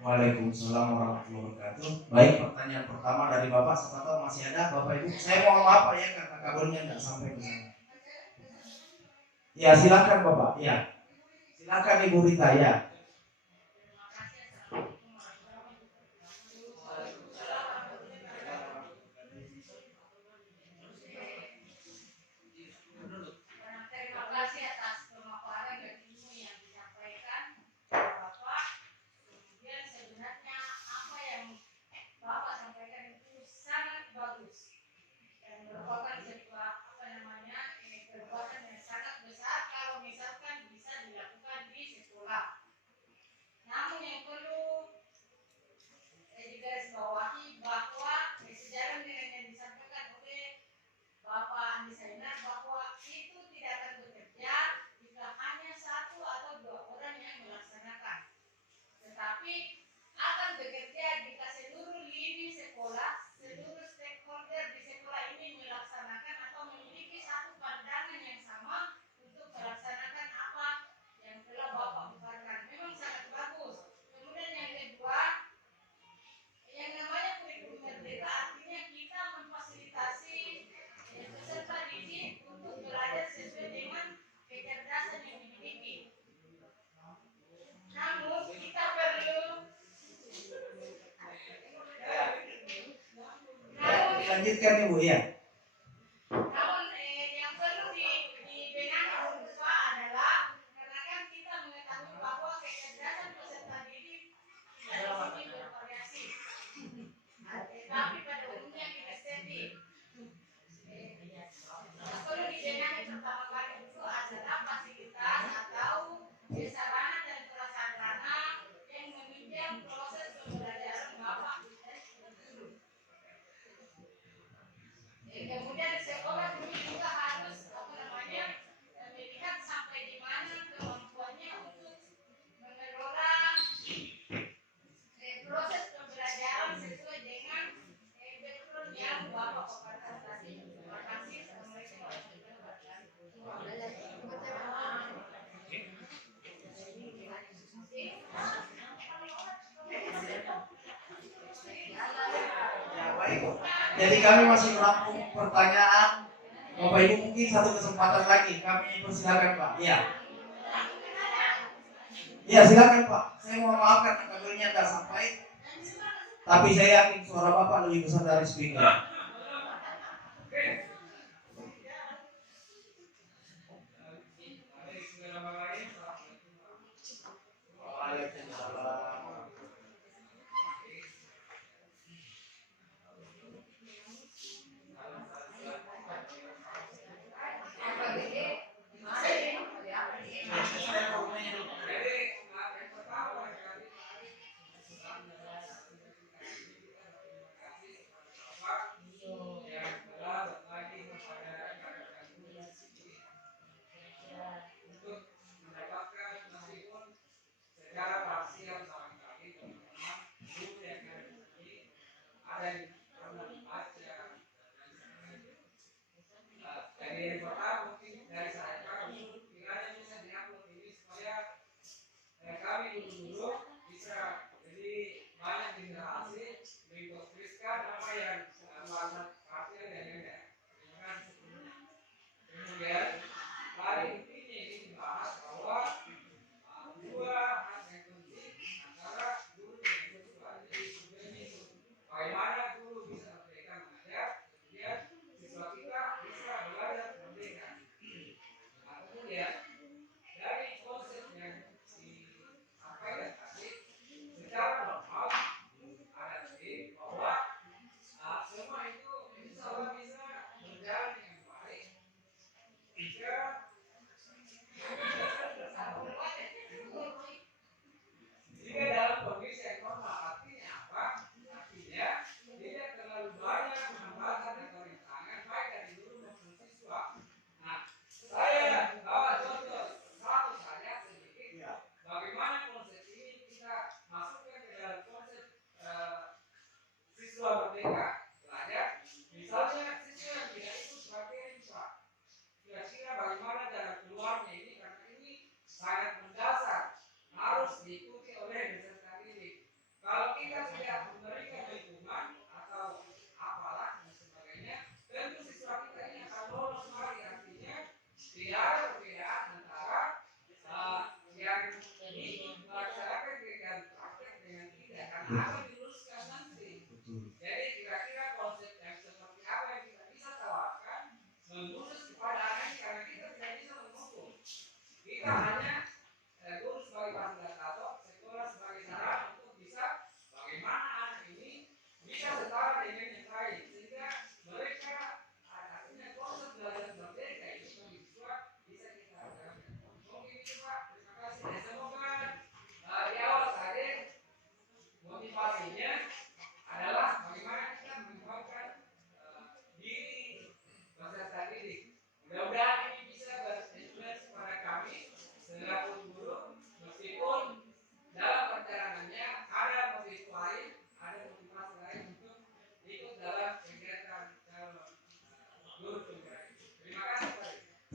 Waalaikumsalam warahmatullahi wabarakatuh. Baik, pertanyaan pertama dari Bapak, siapa tahu masih ada Bapak Ibu. Saya mohon maaf ya karena kabarnya nggak sampai ke sana. Ya, silakan Bapak. Ya, silakan Ibu Rita ya. Lanjutkan Ibu ya. Namun yang perlu dibenahi Pak adalah karena kan kita mengetahui bahwa kecerdasan peserta didik bisa di sini bervariasi. Tapi pada umumnya kinestetik. Yang perlu dibenahi pertama kali itu adalah fasilitas atau sarana dan prasarana yang menunjang proses pembelajaran Bapak dan guru. Kemudian sekolah dulu juga harus melihat sampai di mana kemampuannya untuk mengelola proses pembelajaran sesuai dengan background yang Bapak paparkan tadi. Terima kasih. Assalamualaikum warahmatullahi Ya, baik. Jadi kami masih menampung pertanyaan Bapak Ibu, mungkin satu kesempatan lagi kami persilakan Pak. Iya. Iya silakan Pak. Saya mohon maaf karena kabelnya nggak sampai. Tapi saya yakin suara Bapak lebih besar dari speaker.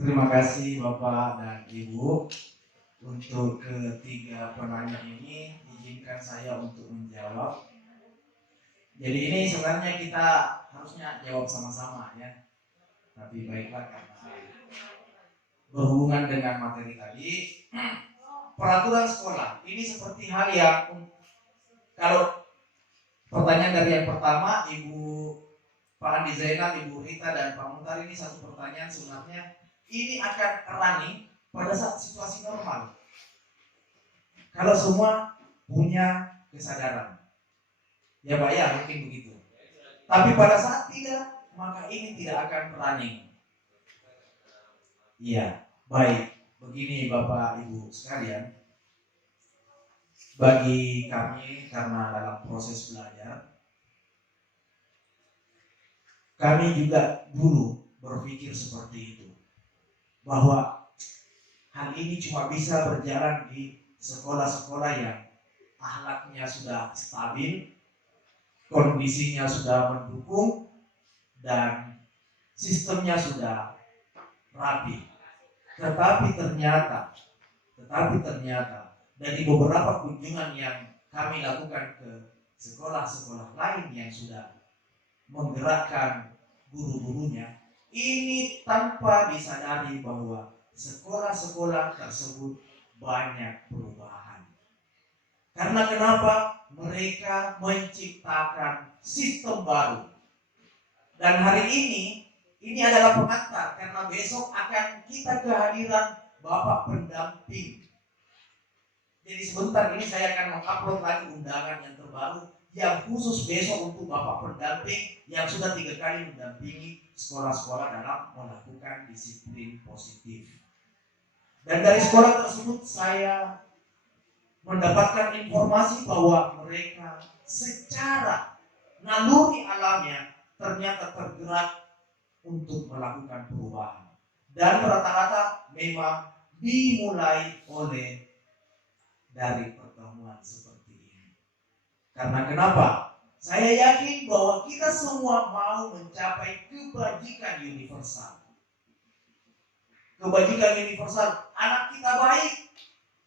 Terima kasih Bapak dan Ibu. Untuk ketiga penanya ini izinkan saya untuk menjawab. Jadi ini sebenarnya kita harusnya jawab sama-sama ya. Tapi baiklah karena berhubungan dengan materi tadi, peraturan sekolah ini seperti hal yang kalau pertanyaan dari yang pertama Ibu Pak Andi Zainal, Ibu Rita, dan Pak Muhtar, ini satu pertanyaan sebenarnya ini akan running pada saat situasi normal. Kalau semua punya kesadaran, ya Pak ya, mungkin begitu. Tapi pada saat tidak, maka ini tidak akan running. Iya, baik. Begini Bapak Ibu sekalian, bagi kami karena dalam proses belajar, kami juga dulu berpikir seperti itu, bahwa hal ini cuma bisa berjalan di sekolah-sekolah yang akhlaknya sudah stabil, kondisinya sudah mendukung, dan sistemnya sudah rapi. Tetapi ternyata dari beberapa kunjungan yang kami lakukan ke sekolah-sekolah lain yang sudah menggerakkan guru-gurunya, ini tanpa disadari bahwa sekolah-sekolah tersebut banyak perubahan. Karena kenapa? Mereka menciptakan sistem baru. Dan hari ini adalah pengantar, karena besok akan kita kehadiran Bapak pendamping. Jadi sebentar ini saya akan mengupload lagi undangan yang terbaru yang khusus besok untuk Bapak pendamping yang sudah 3 kali mendampingi sekolah-sekolah dalam melakukan disiplin positif. Dan dari sekolah tersebut saya mendapatkan informasi bahwa mereka secara naluri alamnya ternyata tergerak untuk melakukan perubahan. Dan rata-rata memang dimulai dari pertemuan seperti ini. Karena kenapa? Saya yakin bahwa kita semua mau mencapai kebajikan universal. Kebajikan universal, anak kita baik,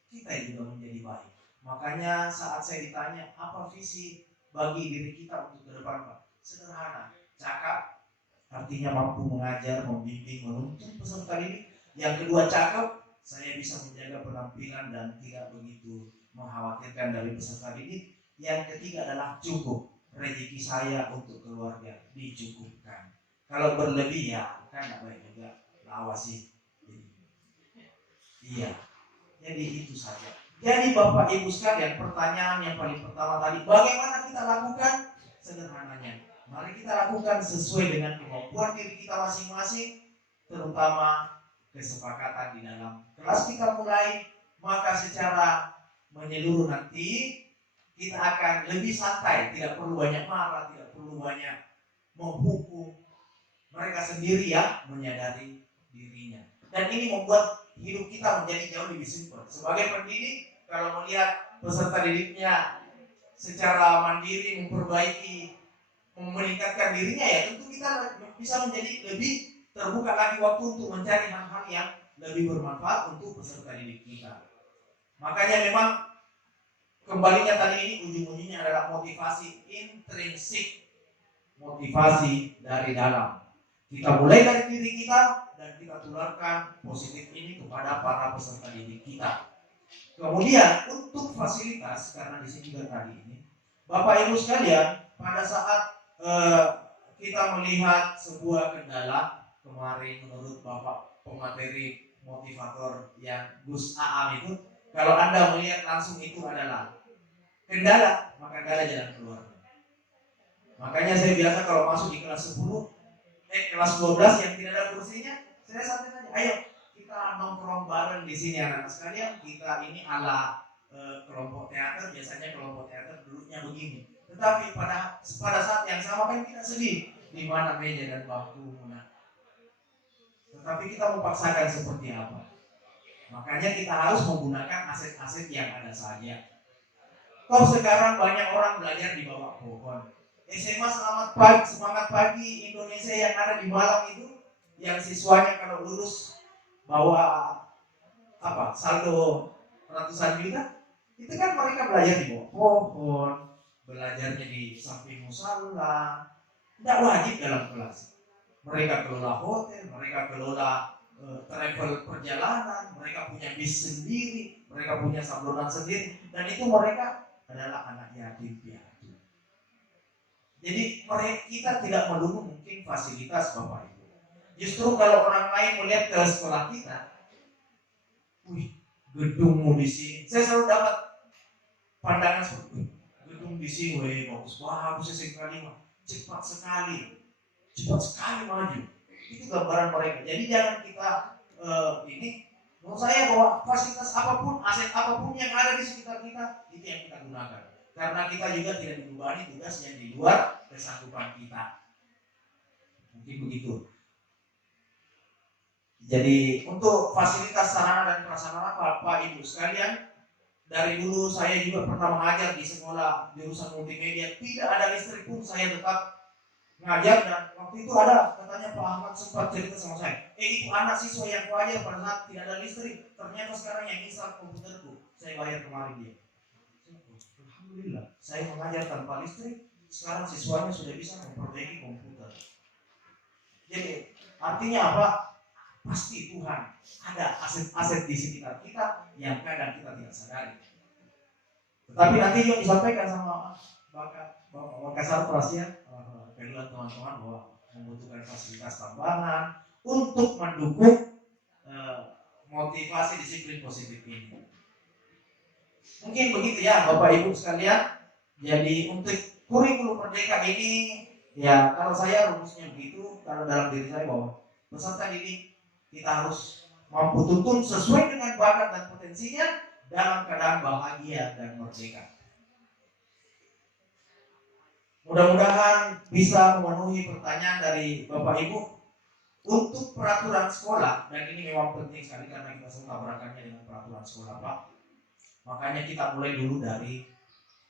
kita juga menjadi baik. Makanya saat saya ditanya, apa visi bagi diri kita untuk ke depan, Pak? Sederhana, cakap, artinya mampu mengajar, membimbing, menuntun peserta didik. Yang kedua, cakap, saya bisa menjaga penampilan dan tidak begitu mengkhawatirkan dari peserta didik. Yang ketiga adalah cukup, rezeki saya untuk keluarga dicukupkan. Kalau berlebih ya kan tidak baik juga, lawas sih. Iya, jadi itu saja. Jadi Bapak Ibu sekalian, pertanyaan yang paling pertama tadi, bagaimana kita lakukan? Sederhananya, mari kita lakukan sesuai dengan kemampuan diri kita masing-masing, terutama kesepakatan di dalam kelas kita mulai, maka secara menyeluruh nanti kita akan lebih santai, tidak perlu banyak marah, tidak perlu banyak menghukum. Mereka sendiri yang menyadari dirinya. Dan ini membuat hidup kita menjadi jauh lebih simpel. Sebagai pendidik, kalau melihat peserta didiknya secara mandiri memperbaiki, meningkatkan dirinya, ya tentu kita bisa menjadi lebih terbuka lagi waktu untuk mencari hal-hal yang lebih bermanfaat untuk peserta didik kita. Makanya memang kembalinya tadi ini ujung-ujungnya adalah motivasi intrinsik, motivasi dari dalam. Kita mulai dari diri kita dan kita tularkan positif ini kepada para peserta didik kita. Kemudian untuk fasilitas, karena di sini juga tadi ini, Bapak Ibu sekalian, pada saat kita melihat sebuah kendala kemarin menurut Bapak pemateri motivator yang Gus Aam itu, kalau Anda melihat langsung itu adalah kendala, maka gak ada jalan keluar. Makanya saya biasa kalau masuk di kelas 10, kelas 12 yang tidak ada kursinya, saya santai saja. Ayo kita nongkrong bareng di sini anak-anak sekalian. Kita ini ala kelompok teater, biasanya kelompok teater duduknya begini. Tetapi pada saat yang sama kan kita sedih di mana meja dan bangku. Tetapi kita memaksakan seperti apa? Makanya kita harus menggunakan aset-aset yang ada saja. Toh sekarang banyak orang belajar di bawah pohon. SMA semangat pagi Indonesia yang ada di Malang itu, yang siswanya kalau lulus bawa saldo ratusan juta, itu kan mereka belajar di bawah pohon, belajarnya di samping musala, tidak wajib dalam kelas. Mereka kelola hotel, mereka kelola travel perjalanan, mereka punya bis sendiri, mereka punya sablonan sendiri, dan itu mereka adalah anak yatim piatu. Jadi mereka kita tidak melulu mungkin fasilitas Bapak Ibu. Justru kalau orang lain melihat ke sekolah kita, wih, gedungmu di sini. Saya selalu dapat pandangan seperti, wih, gedung di sini, wih, bagus, bagus sekali, cepat sekali maju. Itu gambaran mereka. Jadi jangan kita ini, menurut saya bahwa fasilitas apapun, aset apapun yang ada di sekitar kita, itu yang kita gunakan. Karena kita juga tidak dibebani tugas yang di luar kesanggupan kita. Mungkin begitu. Jadi untuk fasilitas sarana dan prasarana Bapak Ibu sekalian, dari dulu saya juga pernah mengajar di sekolah jurusan multimedia, tidak ada listrik pun saya tetap ngajar. Dan waktu itu ada katanya Pak Ahmad sempat cerita sama saya, itu anak siswa yang kuajar pada saat tidak ada listrik, ternyata sekarang yang install komputerku, saya bayar kemarin dia. Alhamdulillah, saya mengajar tanpa listrik, sekarang siswanya sudah bisa memperbaiki komputer. Jadi artinya apa? Pasti Tuhan ada aset-aset di sekitar kita yang kadang kita tidak sadari. Tetapi nanti juga disampaikan sama Bapak Sarpras ya, kedua teman-teman bahwa membutuhkan fasilitas tambahan untuk mendukung motivasi disiplin positif ini. Mungkin begitu ya Bapak Ibu sekalian. Jadi untuk kurikulum merdeka ini, ya kalau saya rumusnya begitu, kalau dalam diri saya bahwa peserta didik kita harus mampu tuntun sesuai dengan bakat dan potensinya dalam keadaan bahagia dan merdeka. Mudah-mudahan bisa memenuhi pertanyaan dari Bapak Ibu untuk peraturan sekolah, dan ini memang penting sekali karena kita semua tabrakannya dengan peraturan sekolah Pak. Makanya kita mulai dulu dari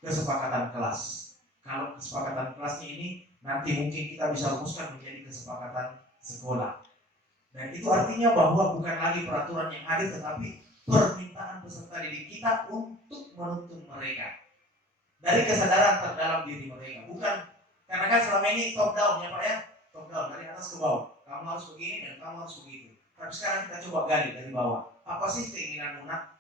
kesepakatan kelas. Kalau kesepakatan kelasnya ini nanti mungkin kita bisa rumuskan menjadi kesepakatan sekolah. Dan itu artinya bahwa bukan lagi peraturan yang adil, tetapi permintaan peserta didik kita untuk menuntun mereka dari kesadaran terdalam diri mereka. Bukan karena kan selama ini top down ya Pak ya, top down dari atas ke bawah. Kamu harus begini dan kamu harus begitu. Tapi sekarang kita coba gali dari bawah. Apa sih keinginanmu nak?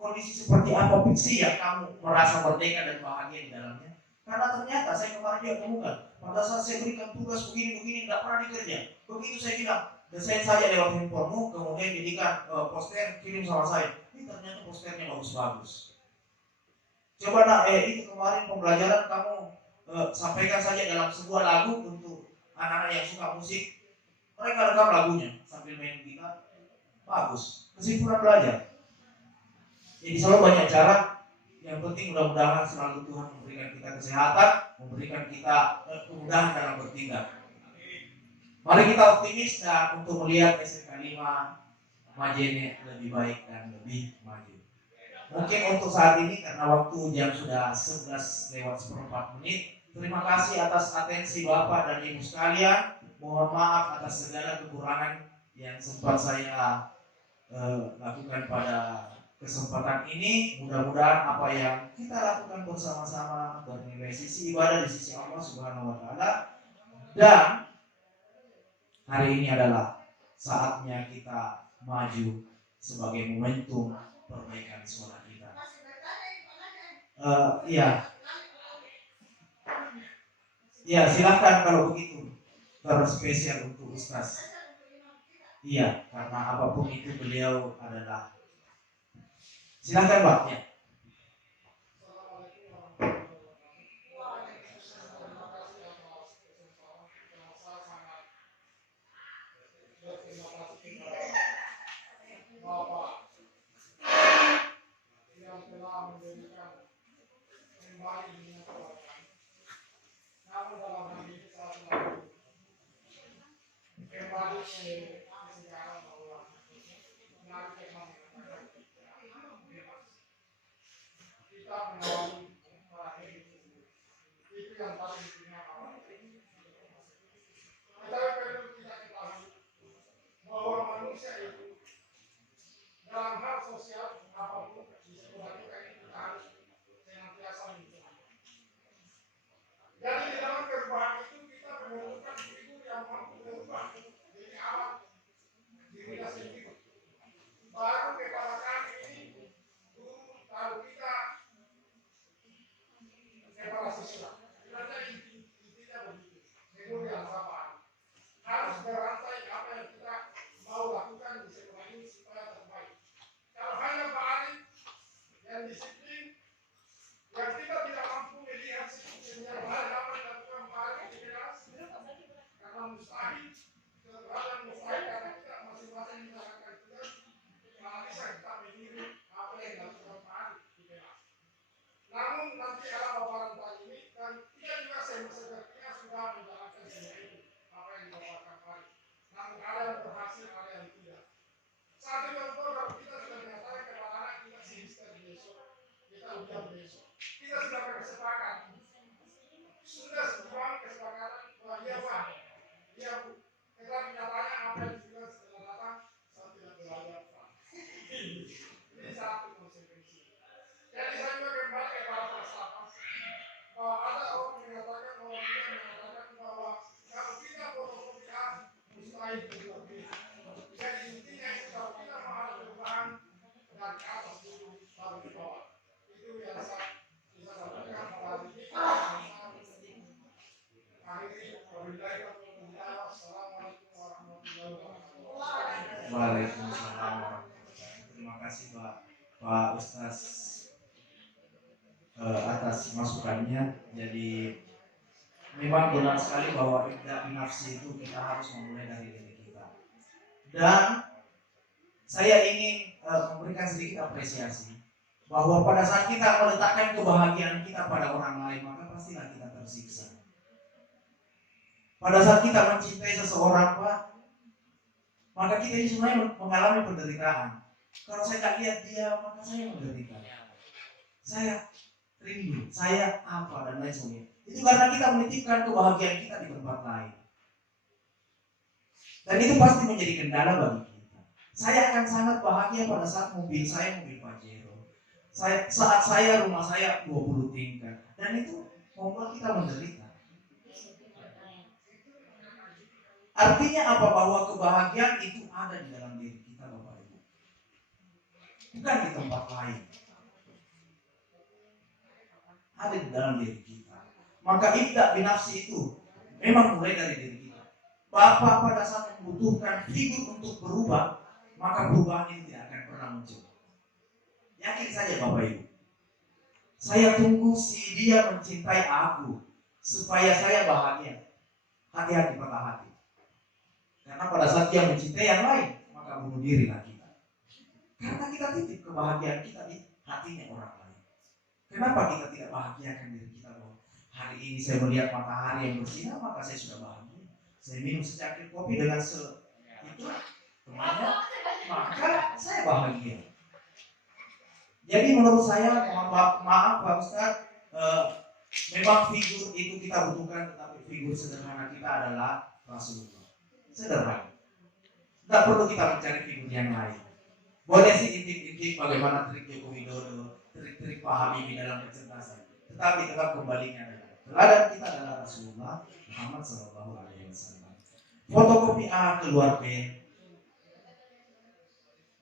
Kondisi seperti apa fiksi yang kamu merasa merdeka dan bahagia di dalamnya? Karena ternyata saya kemarin juga temukan, pada saat saya berikan tugas begini-begini tidak pernah dikerja. Begitu saya bilang, desain saja lewat handphonemu, kemudian jadikan poster, kirim sama saya. Ini ternyata posternya bagus-bagus. Coba nak, itu kemarin pembelajaran kamu sampaikan saja dalam sebuah lagu untuk anak-anak yang suka musik. Mereka rekam lagunya sambil main gitar, bagus. Kesimpulan belajar. Jadi selalu banyak cara. Yang penting mudah-mudahan selalu Tuhan memberikan kita kesehatan, memberikan kita kemudahan dalam bertindak. Mari kita optimis dan untuk melihat SMK 5 Majene lebih baik dan lebih maju. Mungkin untuk saat ini karena waktu jam sudah 11:04. Terima kasih atas atensi Bapak dan Ibu sekalian. Mohon maaf atas segala kekurangan yang sempat saya lakukan pada kesempatan ini. Mudah-mudahan apa yang kita lakukan bersama-sama bernilai sisi ibadah di sisi Allah Subhanahu wa taala, dan hari ini adalah saatnya kita maju sebagai momentum perbaikan sekolah kita. Iya, silakan kalau begitu. Terspesial untuk Ustaz. Iya, karena apapun itu beliau adalah. Silakan Pak. Ya. mustahil, keberadaan mustahil karena kita masing-masing menjalankan tugas, malah bisa kita meniru apa yang dilakukan Pak Ari di kelas. Namun nanti ada paparan tadi ini dan kita juga sebenarnya sudah menjalankan semua itu apa yang dipaparkan Pak Ari. Namun ada yang berhasil, ada yang tidak. Satu contoh kalau kita sudah menyatakan kepada anak kita semester besok, kita ujian besok, kita sudah bersepakat, sudah sebuah kesepakatan bahwa iya Pak, iya Bu, kita menyatakan apa yang sudah setelah datang, saya tidak belajar Pak. Ini satu konsekuensi. Jadi saya juga kembali kepada falsafah bahwa ada orang mengatakan, orang yang mengatakan bahwa kalau kita fotokopi A, mustahil berbuat B. Jadi intinya itu kalau kita mau ada perubahan dari atas dulu baru ke bawah. Itu yang saya bisa sampaikan pada hari ini. Akhirnya, wabillahi taufiq wal hidayah. Wassalamualaikum warahmatullahi wabarakatuh. Waalaikumsalam warahmatullahi wabarakatuh. Terima kasih Pak Ustaz atas masukannya. Jadi memang benar sekali bahwa ibda' binafsi itu kita harus memulai dari diri kita. Dan saya ingin memberikan sedikit apresiasi bahwa pada saat kita meletakkan kebahagiaan kita pada orang lain, maka pastilah kita tersiksa. Pada saat kita mencintai seseorang, Pak, maka kita ini sebenarnya mengalami penderitaan. Kalau saya tak lihat dia, maka saya menderita. Saya rindu, saya apa dan lain sebagainya. Itu karena kita menitipkan kebahagiaan kita di tempat lain. Dan itu pasti menjadi kendala bagi kita. Saya akan sangat bahagia pada saat mobil saya mobil Pajero. Saat saya rumah saya 20 tingkat. Dan itu membuat kita menderita. Artinya apa? Bahwa kebahagiaan itu ada di dalam diri kita, Bapak Ibu. Bukan di tempat lain. Ada di dalam diri kita. Maka ibda' binafsi itu memang mulai dari diri kita. Bapak pada saat membutuhkan figur untuk berubah, maka perubahan itu tidak akan pernah muncul. Yakin saja Bapak Ibu. Saya tunggu si dia mencintai aku supaya saya bahagia. Hati-hati patah hati. Karena pada saat dia mencintai yang lain, maka bunuh dirilah kita. Karena kita titip kebahagiaan kita di hatinya orang lain. Kenapa kita tidak bahagiakan diri kita bahwa hari ini saya melihat matahari yang bersinar, maka saya sudah bahagia. Saya minum secangkir kopi dengan itu temannya, maka saya bahagia. Jadi menurut saya, maaf Pak Ustaz, memang figur itu kita butuhkan, tetapi figur sederhana kita adalah Rasulullah. Sederhana. Tidak perlu kita mencari figur yang lain. Boleh sih intip-intip bagaimana trik Joko Widodo, trik-trik Pak Habibie dalam kecerdasan. Tetapi tetap kembalinya adalah teladan kita adalah Rasulullah Muhammad SAW. Fotokopi A keluar B,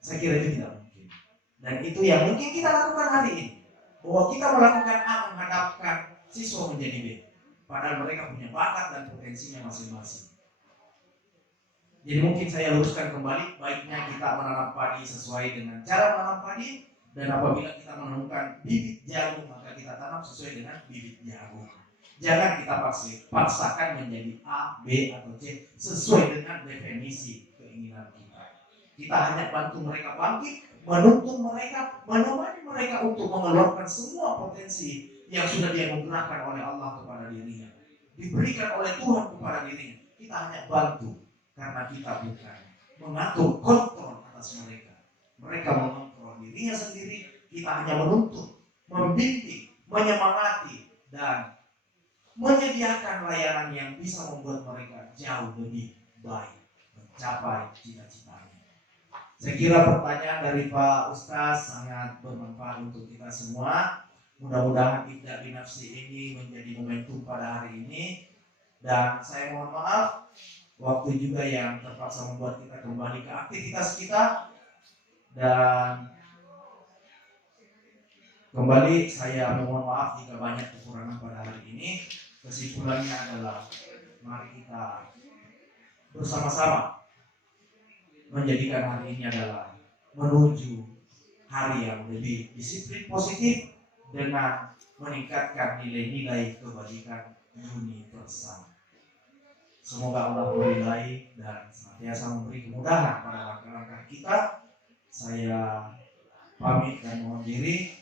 saya kira itu tidak mungkin. Dan itu yang mungkin kita lakukan hari ini. Bahwa kita melakukan A menghadapkan siswa menjadi B. Padahal mereka punya bakat dan potensinya masing-masing. Jadi mungkin saya luruskan kembali, baiknya kita menanam padi sesuai dengan cara menanam padi. Dan apabila kita menemukan bibit jagung, maka kita tanam sesuai dengan bibit jagung. Jangan kita paksakan menjadi A, B, atau C sesuai dengan definisi keinginan kita. Kita hanya bantu mereka bangkit, menuntun mereka, menemani mereka untuk mengeluarkan semua potensi yang sudah dianugerahkan oleh Allah kepada dirinya, diberikan oleh Tuhan kepada dirinya. Kita hanya bantu, karena kita bukan mengatur kontrol atas mereka. Mereka mengontrol dirinya sendiri. Kita hanya menuntut, membimbing, menyemangati, dan menyediakan layanan yang bisa membuat mereka jauh lebih baik mencapai cita-citanya. Saya kira pertanyaan dari Pak Ustaz sangat bermanfaat untuk kita semua. Mudah-mudahan ibda' binafsi ini menjadi momentum pada hari ini. Dan saya mohon maaf, waktu juga yang terpaksa membuat kita kembali ke aktivitas kita. Dan kembali saya mohon maaf jika banyak kekurangan pada hari ini. Kesimpulannya adalah mari kita bersama-sama menjadikan hari ini adalah menuju hari yang lebih disiplin positif dengan meningkatkan nilai-nilai kebajikan universal. Semoga Allah meridai dan senantiasa memberi kemudahan pada langkah-langkah kita. Saya pamit dan mohon diri.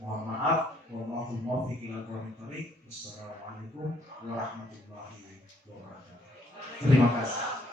Mohon maaf. Wallahul muwaffiq ila aqwamit thoriq. Wassalamualaikum warahmatullahi wabarakatuh. Terima kasih.